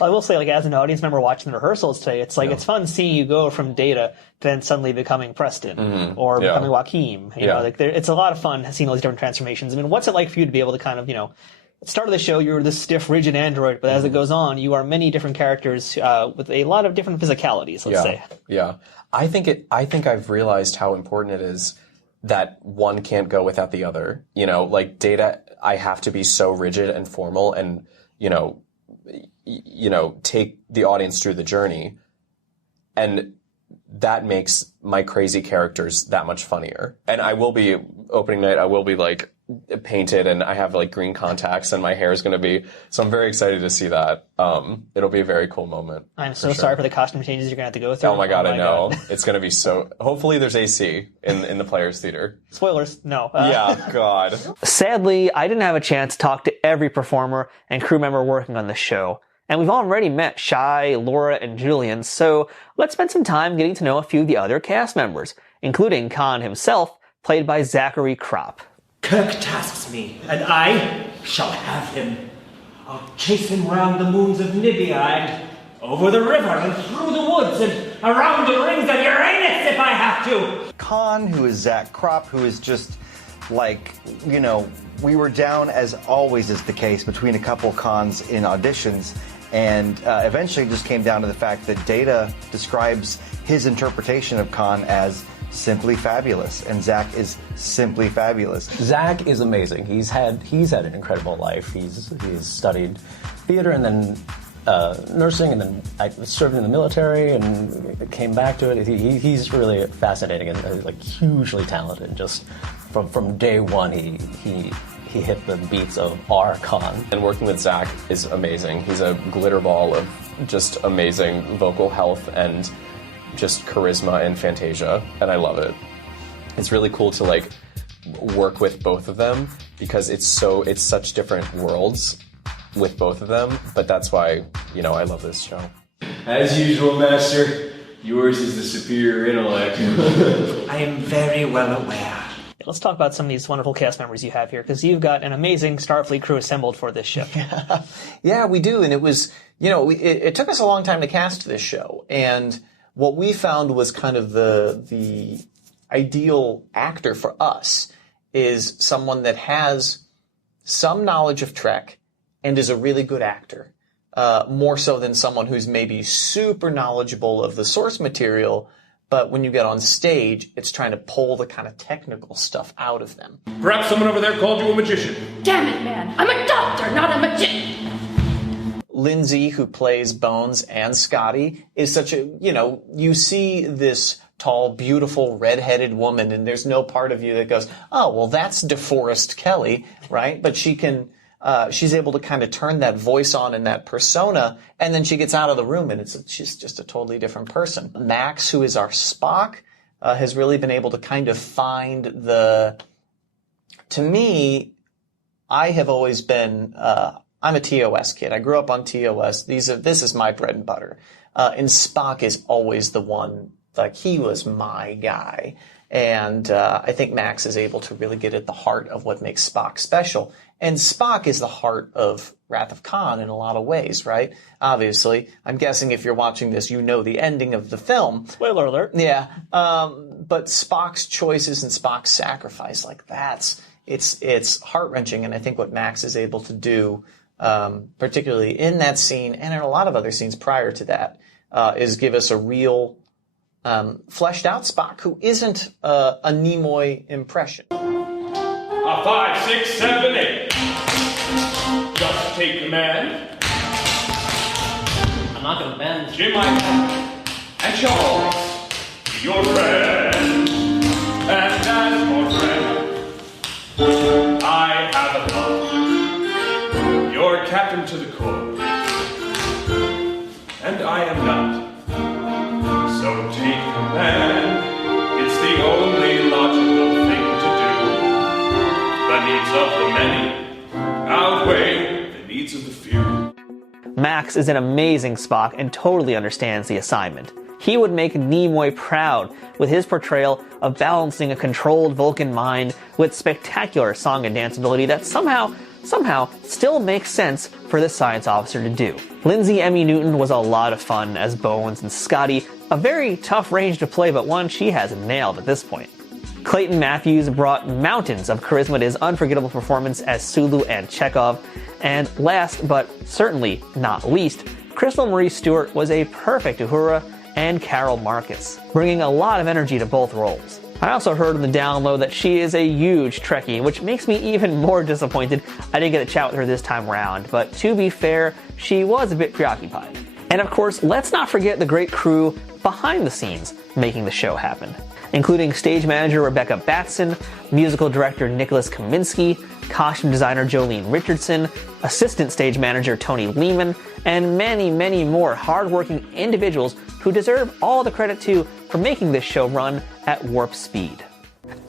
I will say, like, as an audience member watching the rehearsals today, it's like it's fun seeing you go from Data to then suddenly becoming Preston or becoming Joaquin. You know, like it's a lot of fun seeing all these different transformations. I mean, what's it like for you to be able to kind of, at the start of the show, you're this stiff, rigid android, but as it goes on, you are many different characters with a lot of different physicalities, let's say. Yeah. I think I've realized how important it is that one can't go without the other. Like Data, I have to be so rigid and formal and, take the audience through the journey. And that makes my crazy characters that much funnier. And I will be, opening night, I will be like painted and I have like green contacts and my hair is going to be, so I'm very excited to see that. It'll be a very cool moment. I'm so sorry for the costume changes you're going to have to go through. Oh my God, I know. It's going to be hopefully there's AC in the Players Theater. Spoilers, no. Yeah, God. Sadly, I didn't have a chance to talk to every performer and crew member working on the show. And we've already met Shy, Laura, and Julian, so let's spend some time getting to know a few of the other cast members, including Khan himself, played by Zachary Kropp. Kirk tasks me, and I shall have him. I'll chase him round the moons of Nibia and over the river and through the woods and around the rings of Uranus if I have to. Khan, who is Zach Kropp, who is just like, we were down, as always is the case, between a couple Khans in auditions. And eventually it just came down to the fact that Data describes his interpretation of Khan as simply fabulous, and Zach is simply fabulous. Zach is amazing. He's had an incredible life. He's studied theater and then nursing, and then I served in the military and came back to it. He's really fascinating and like hugely talented. Just from day one, he hit the beats of our Khan. And working with Zach is amazing. He's a glitter ball of just amazing vocal health and just charisma and fantasia, and I love it. It's really cool to like work with both of them because it's such different worlds with both of them, but that's why, I love this show. As usual, Master, yours is the superior intellect. I am very well aware. Let's talk about some of these wonderful cast members you have here, because you've got an amazing Starfleet crew assembled for this show. Yeah, we do, and it was, it took us a long time to cast this show, and what we found was kind of the ideal actor for us is someone that has some knowledge of Trek and is a really good actor, more so than someone who's maybe super knowledgeable of the source material, but when you get on stage, it's trying to pull the kind of technical stuff out of them. Perhaps someone over there called you a magician. Damn it, man. I'm a doctor, not a magician. Lindsay, who plays Bones and Scotty, is such a, you see this tall, beautiful, red-headed woman, and there's no part of you that goes, oh, well, that's DeForest Kelley, right? But she can, she's able to kind of turn that voice on and that persona, and then she gets out of the room, and she's just a totally different person. Max, who is our Spock, has really been able to kind of find to me, I have always been, I'm a TOS kid. I grew up on TOS. This is my bread and butter. And Spock is always the one, like, he was my guy. And I think Max is able to really get at the heart of what makes Spock special. And Spock is the heart of Wrath of Khan in a lot of ways, right? Obviously, I'm guessing if you're watching this, you know the ending of the film. Spoiler alert. Yeah. But Spock's choices and Spock's sacrifice, like, that's it's heart-wrenching, and I think what Max is able to do, particularly in that scene and in a lot of other scenes prior to that, is give us a real fleshed out Spock who isn't a Nimoy impression. 5, 6, 7, 8. Just take command. I'm not going to bend. Jim, and Charles, your friend, and as your friend, I have a thought. You're captain to the corps, and I am not. So take command. It's the only logical thing to do. The needs of the many outweigh the needs of the few. Max is an amazing Spock and totally understands the assignment. He would make Nimoy proud with his portrayal of balancing a controlled Vulcan mind with spectacular song and dance ability that somehow still makes sense for this science officer to do. Lindsay Emmy Newton was a lot of fun as Bones, and Scotty, a very tough range to play, but one she has nailed at this point. Clayton Matthews brought mountains of charisma to his unforgettable performance as Sulu and Chekhov, and last but certainly not least, Crystal Marie Stewart was a perfect Uhura and Carol Marcus, bringing a lot of energy to both roles. I also heard on the download that she is a huge Trekkie, which makes me even more disappointed I didn't get a chat with her this time around, but to be fair, she was a bit preoccupied. And of course, let's not forget the great crew behind the scenes making the show happen, including stage manager Rebecca Batson, musical director Nicholas Kaminsky, costume designer Jolene Richardson, assistant stage manager Tony Lehman, and many, many more hardworking individuals who deserve all the credit too for making this show run at warp speed.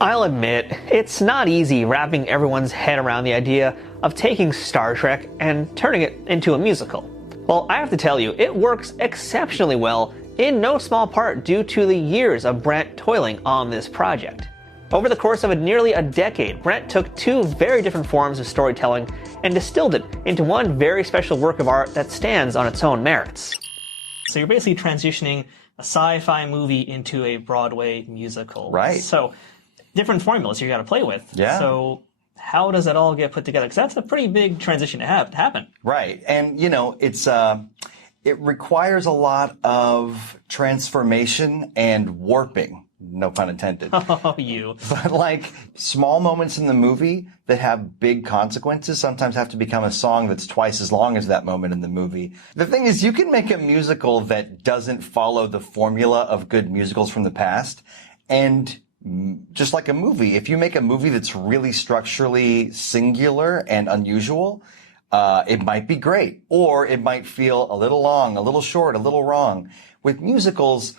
I'll admit, it's not easy wrapping everyone's head around the idea of taking Star Trek and turning it into a musical. Well, I have to tell you, it works exceptionally well, in no small part due to the years of Brent toiling on this project. Over the course of nearly a decade, Brent took two very different forms of storytelling and distilled it into one very special work of art that stands on its own merits. So you're basically transitioning a sci-fi movie into a Broadway musical. Right. So different formulas you got to play with. Yeah. So how does that all get put together? Because that's a pretty big transition to happen. Right. And, it's it requires a lot of transformation and warping. No pun intended. Oh, you. But small moments in the movie that have big consequences sometimes have to become a song that's twice as long as that moment in the movie. The thing is, you can make a musical that doesn't follow the formula of good musicals from the past. And just like a movie, if you make a movie that's really structurally singular and unusual, it might be great. Or it might feel a little long, a little short, a little wrong. With musicals,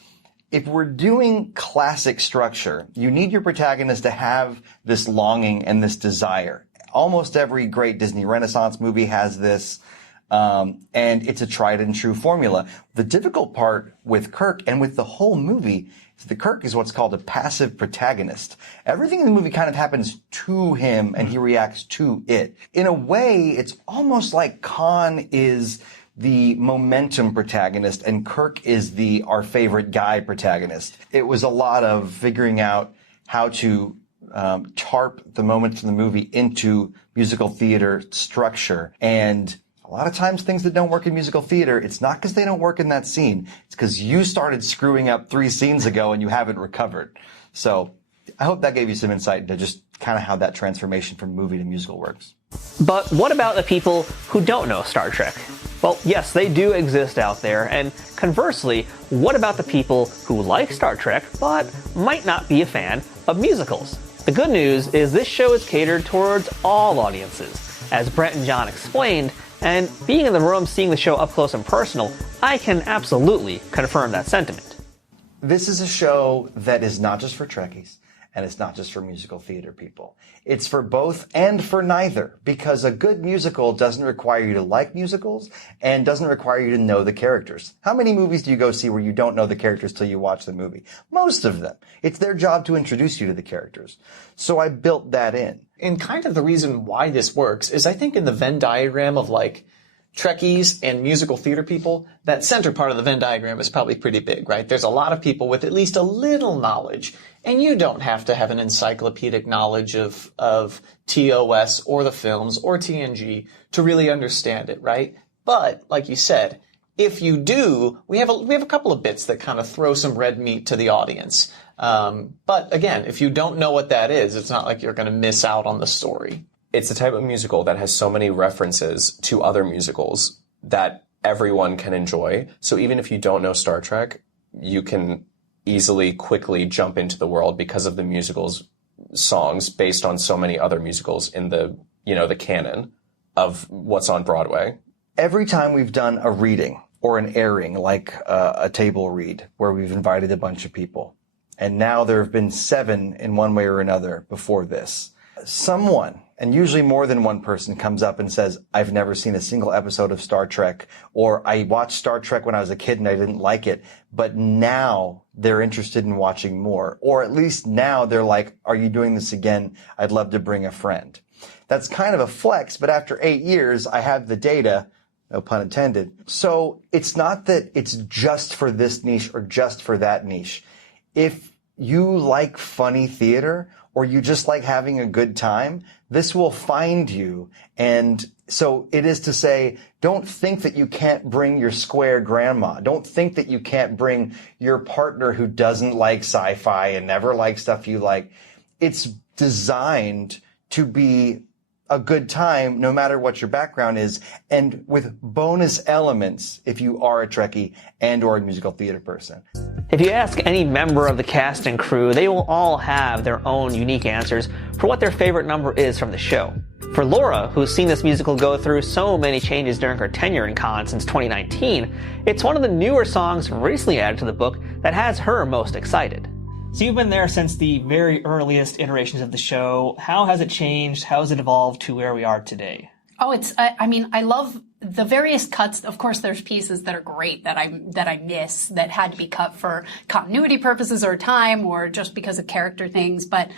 if we're doing classic structure, you need your protagonist to have this longing and this desire. Almost every great Disney Renaissance movie has this, and it's a tried and true formula. The difficult part with Kirk and with the whole movie is that Kirk is what's called a passive protagonist. Everything in the movie kind of happens to him and he reacts to it. In a way, it's almost like Khan is the momentum protagonist and Kirk is our favorite guy protagonist. It was a lot of figuring out how to tarp the moments in the movie into musical theater structure. And a lot of times things that don't work in musical theater, it's not because they don't work in that scene. It's because you started screwing up 3 scenes ago and you haven't recovered. So I hope that gave you some insight into just kind of how that transformation from movie to musical works. But what about the people who don't know Star Trek? Well, yes, they do exist out there, and conversely, what about the people who like Star Trek but might not be a fan of musicals? The good news is this show is catered towards all audiences. As Brent and John explained, and being in the room seeing the show up close and personal, I can absolutely confirm that sentiment. This is a show that is not just for Trekkies, and it's not just for musical theater people. It's for both and for neither, because a good musical doesn't require you to like musicals and doesn't require you to know the characters. How many movies do you go see where you don't know the characters till you watch the movie? Most of them. It's their job to introduce you to the characters. So I built that in. And kind of the reason why this works is I think in the Venn diagram of Trekkies and musical theater people, that center part of the Venn diagram is probably pretty big, right? There's a lot of people with at least a little knowledge, and you don't have to have an encyclopedic knowledge of TOS or the films or TNG to really understand it, right? But, like you said, if you do, we have a couple of bits that kind of throw some red meat to the audience. But again, if you don't know what that is, it's not like you're going to miss out on the story. It's the type of musical that has so many references to other musicals that everyone can enjoy. So even if you don't know Star Trek, you can easily, quickly jump into the world because of the musical's songs based on so many other musicals in the canon of what's on Broadway. Every time we've done a reading or an airing, like a table read, where we've invited a bunch of people, and now there have been 7 in one way or another before this, someone, and usually more than one person, comes up and says, I've never seen a single episode of Star Trek, or I watched Star Trek when I was a kid and I didn't like it, but now they're interested in watching more. Or at least now they're like, are you doing this again? I'd love to bring a friend. That's kind of a flex, but after 8 years, I have the data, no pun intended. So it's not that it's just for this niche or just for that niche. If you like funny theater, or you just like having a good time, this will find you. And so it is to say, don't think that you can't bring your square grandma. Don't think that you can't bring your partner who doesn't like sci-fi and never likes stuff you like. It's designed to be a good time no matter what your background is, and with bonus elements if you are a Trekkie and or a musical theater person. If you ask any member of the cast and crew, they will all have their own unique answers for what their favorite number is from the show. For Laura, who's seen this musical go through so many changes during her tenure in Cannes since 2019, it's one of the newer songs recently added to the book that has her most excited. So you've been there since the very earliest iterations of the show. How has it changed? How has it evolved to where we are today? Oh, I love the various cuts. Of course, there's pieces that are great that I miss that had to be cut for continuity purposes or time or just because of character things. But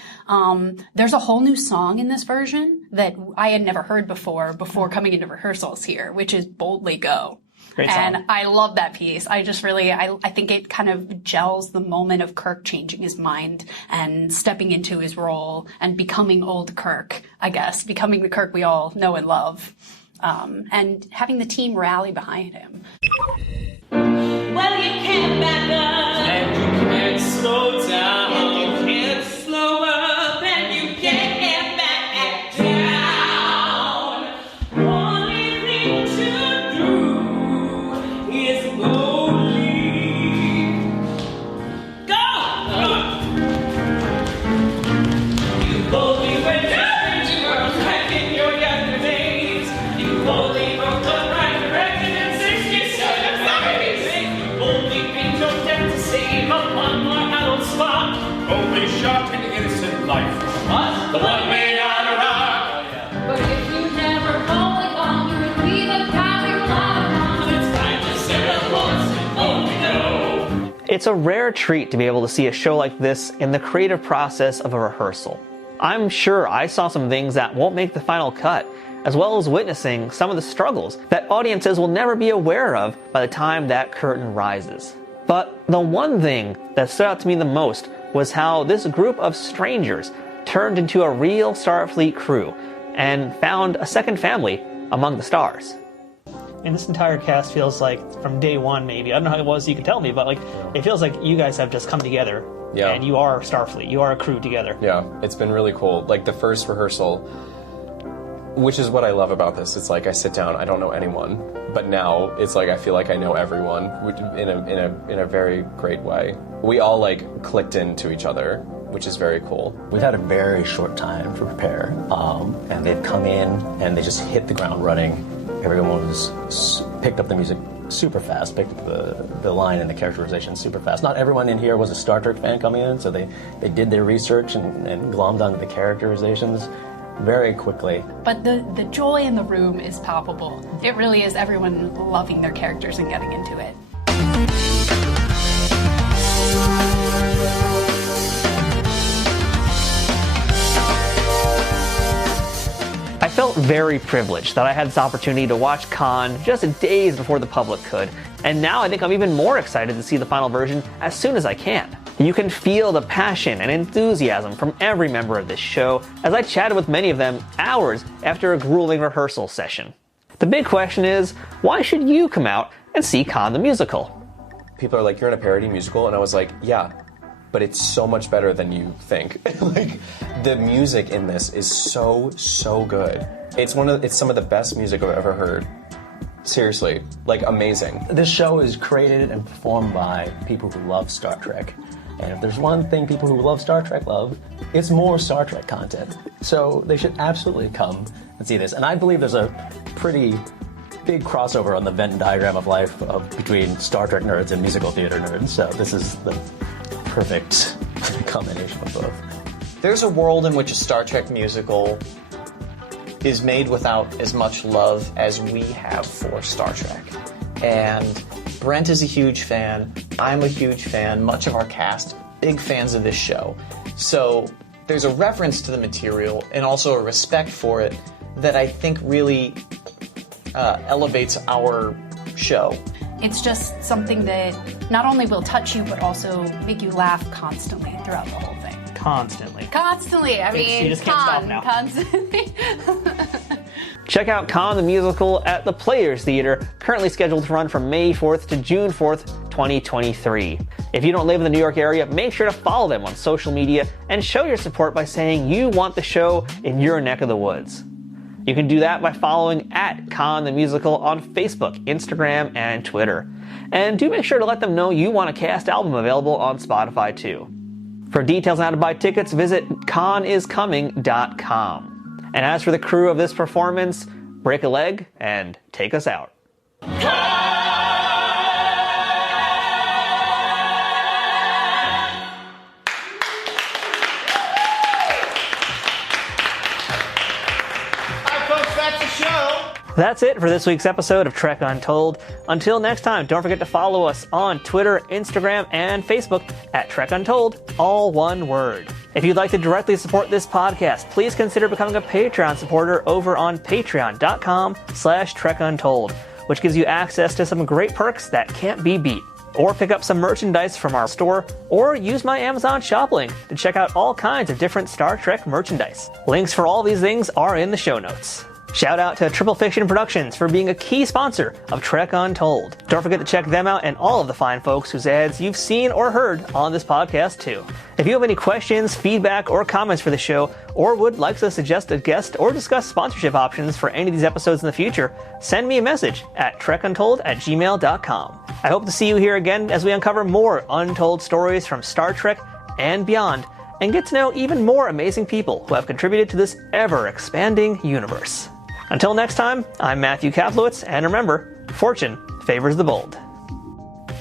there's a whole new song in this version that I had never heard before coming into rehearsals here, which is Boldly Go. Great song. And I love that piece. I just really, I think it kind of gels the moment of Kirk changing his mind and stepping into his role and becoming old Kirk, I guess, becoming the Kirk we all know and love, and having the team rally behind him. Well, you can't back up, and you can't slow down, and you can't slow up, and you can't get back down. Only thing to do is boldly go. You boldly went down to earth, back in your younger days. You boldly broke the right direction in 67 seconds. You boldly paint your death to save a one more adult spot. Only shot an innocent life. What? The one made out of rock. But if you never boldly gone, you would be the guy we rely on. It's time to set up once and boldly go. It's a rare treat to be able to see a show like this in the creative process of a rehearsal. I'm sure I saw some things that won't make the final cut, as well as witnessing some of the struggles that audiences will never be aware of by the time that curtain rises. But the one thing that stood out to me the most was how this group of strangers turned into a real Starfleet crew and found a second family among the stars. And this entire cast feels like, from day one maybe, I don't know how it was, you can tell me, but like it feels like you guys have just come together. Yeah. And you are Starfleet. You are a crew together. Yeah, it's been really cool. Like the first rehearsal, which is what I love about this. It's like I sit down, I don't know anyone, but now it's like I feel like I know everyone in a very great way. We all like clicked into each other, which is very cool. We've had a very short time to prepare, and they've come in and they just hit the ground running. Everyone was picked up the music super fast, picked up the line and the characterization super fast. Not everyone in here was a Star Trek fan coming in, so they did their research and glommed onto the characterizations very quickly. But the joy in the room is palpable. It really is everyone loving their characters and getting into it. I felt very privileged that I had this opportunity to watch Con just days before the public could, and now I think I'm even more excited to see the final version as soon as I can. You can feel the passion and enthusiasm from every member of this show as I chatted with many of them hours after a grueling rehearsal session. The big question is, why should you come out and see Con the Musical? People are like, you're in a parody musical? And I was like, yeah, but it's so much better than you think. Like, the music in this is so good. It's some of the best music I've ever heard. Seriously, like, amazing. This show is created and performed by people who love Star Trek. And if there's one thing people who love Star Trek love, it's more Star Trek content. So they should absolutely come and see this. And I believe there's a pretty big crossover on the Venn diagram of life between Star Trek nerds and musical theater nerds. So this is the perfect combination of both. There's a world in which a Star Trek musical is made without as much love as we have for Star Trek. And Brent is a huge fan. I'm a huge fan. Much of our cast, big fans of this show. So there's a reference to the material and also a respect for it that I think really elevates our show. It's just something that not only will touch you, but also make you laugh constantly throughout the whole thing. Constantly. I mean, you just can't stop now. Constantly. Check out Con the Musical at the Players Theater, currently scheduled to run from May 4th to June 4th, 2023. If you don't live in the New York area, make sure to follow them on social media and show your support by saying you want the show in your neck of the woods. You can do that by following at Con the Musical on Facebook, Instagram, and Twitter. And do make sure to let them know you want a cast album available on Spotify too. For details on how to buy tickets, visit coniscoming.com. And as for the crew of this performance, break a leg and take us out. That's it for this week's episode of Trek Untold. Until next time, don't forget to follow us on Twitter, Instagram, and Facebook at Trek Untold, all one word. If you'd like to directly support this podcast, please consider becoming a Patreon supporter over on patreon.com/TrekUntold, which gives you access to some great perks that can't be beat. Or pick up some merchandise from our store, or use my Amazon shop link to check out all kinds of different Star Trek merchandise. Links for all these things are in the show notes. Shout out to Triple Fiction Productions for being a key sponsor of Trek Untold. Don't forget to check them out and all of the fine folks whose ads you've seen or heard on this podcast too. If you have any questions, feedback, or comments for the show, or would like to suggest a guest or discuss sponsorship options for any of these episodes in the future, send me a message at trekuntold@gmail.com. I hope to see you here again as we uncover more untold stories from Star Trek and beyond, and get to know even more amazing people who have contributed to this ever-expanding universe. Until next time, I'm Matthew Kaplowitz, and remember, fortune favors the bold.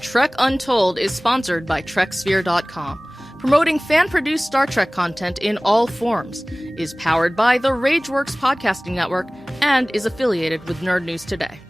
Trek Untold is sponsored by TrekSphere.com, promoting fan-produced Star Trek content in all forms, is powered by the RageWorks podcasting network, and is affiliated with Nerd News Today.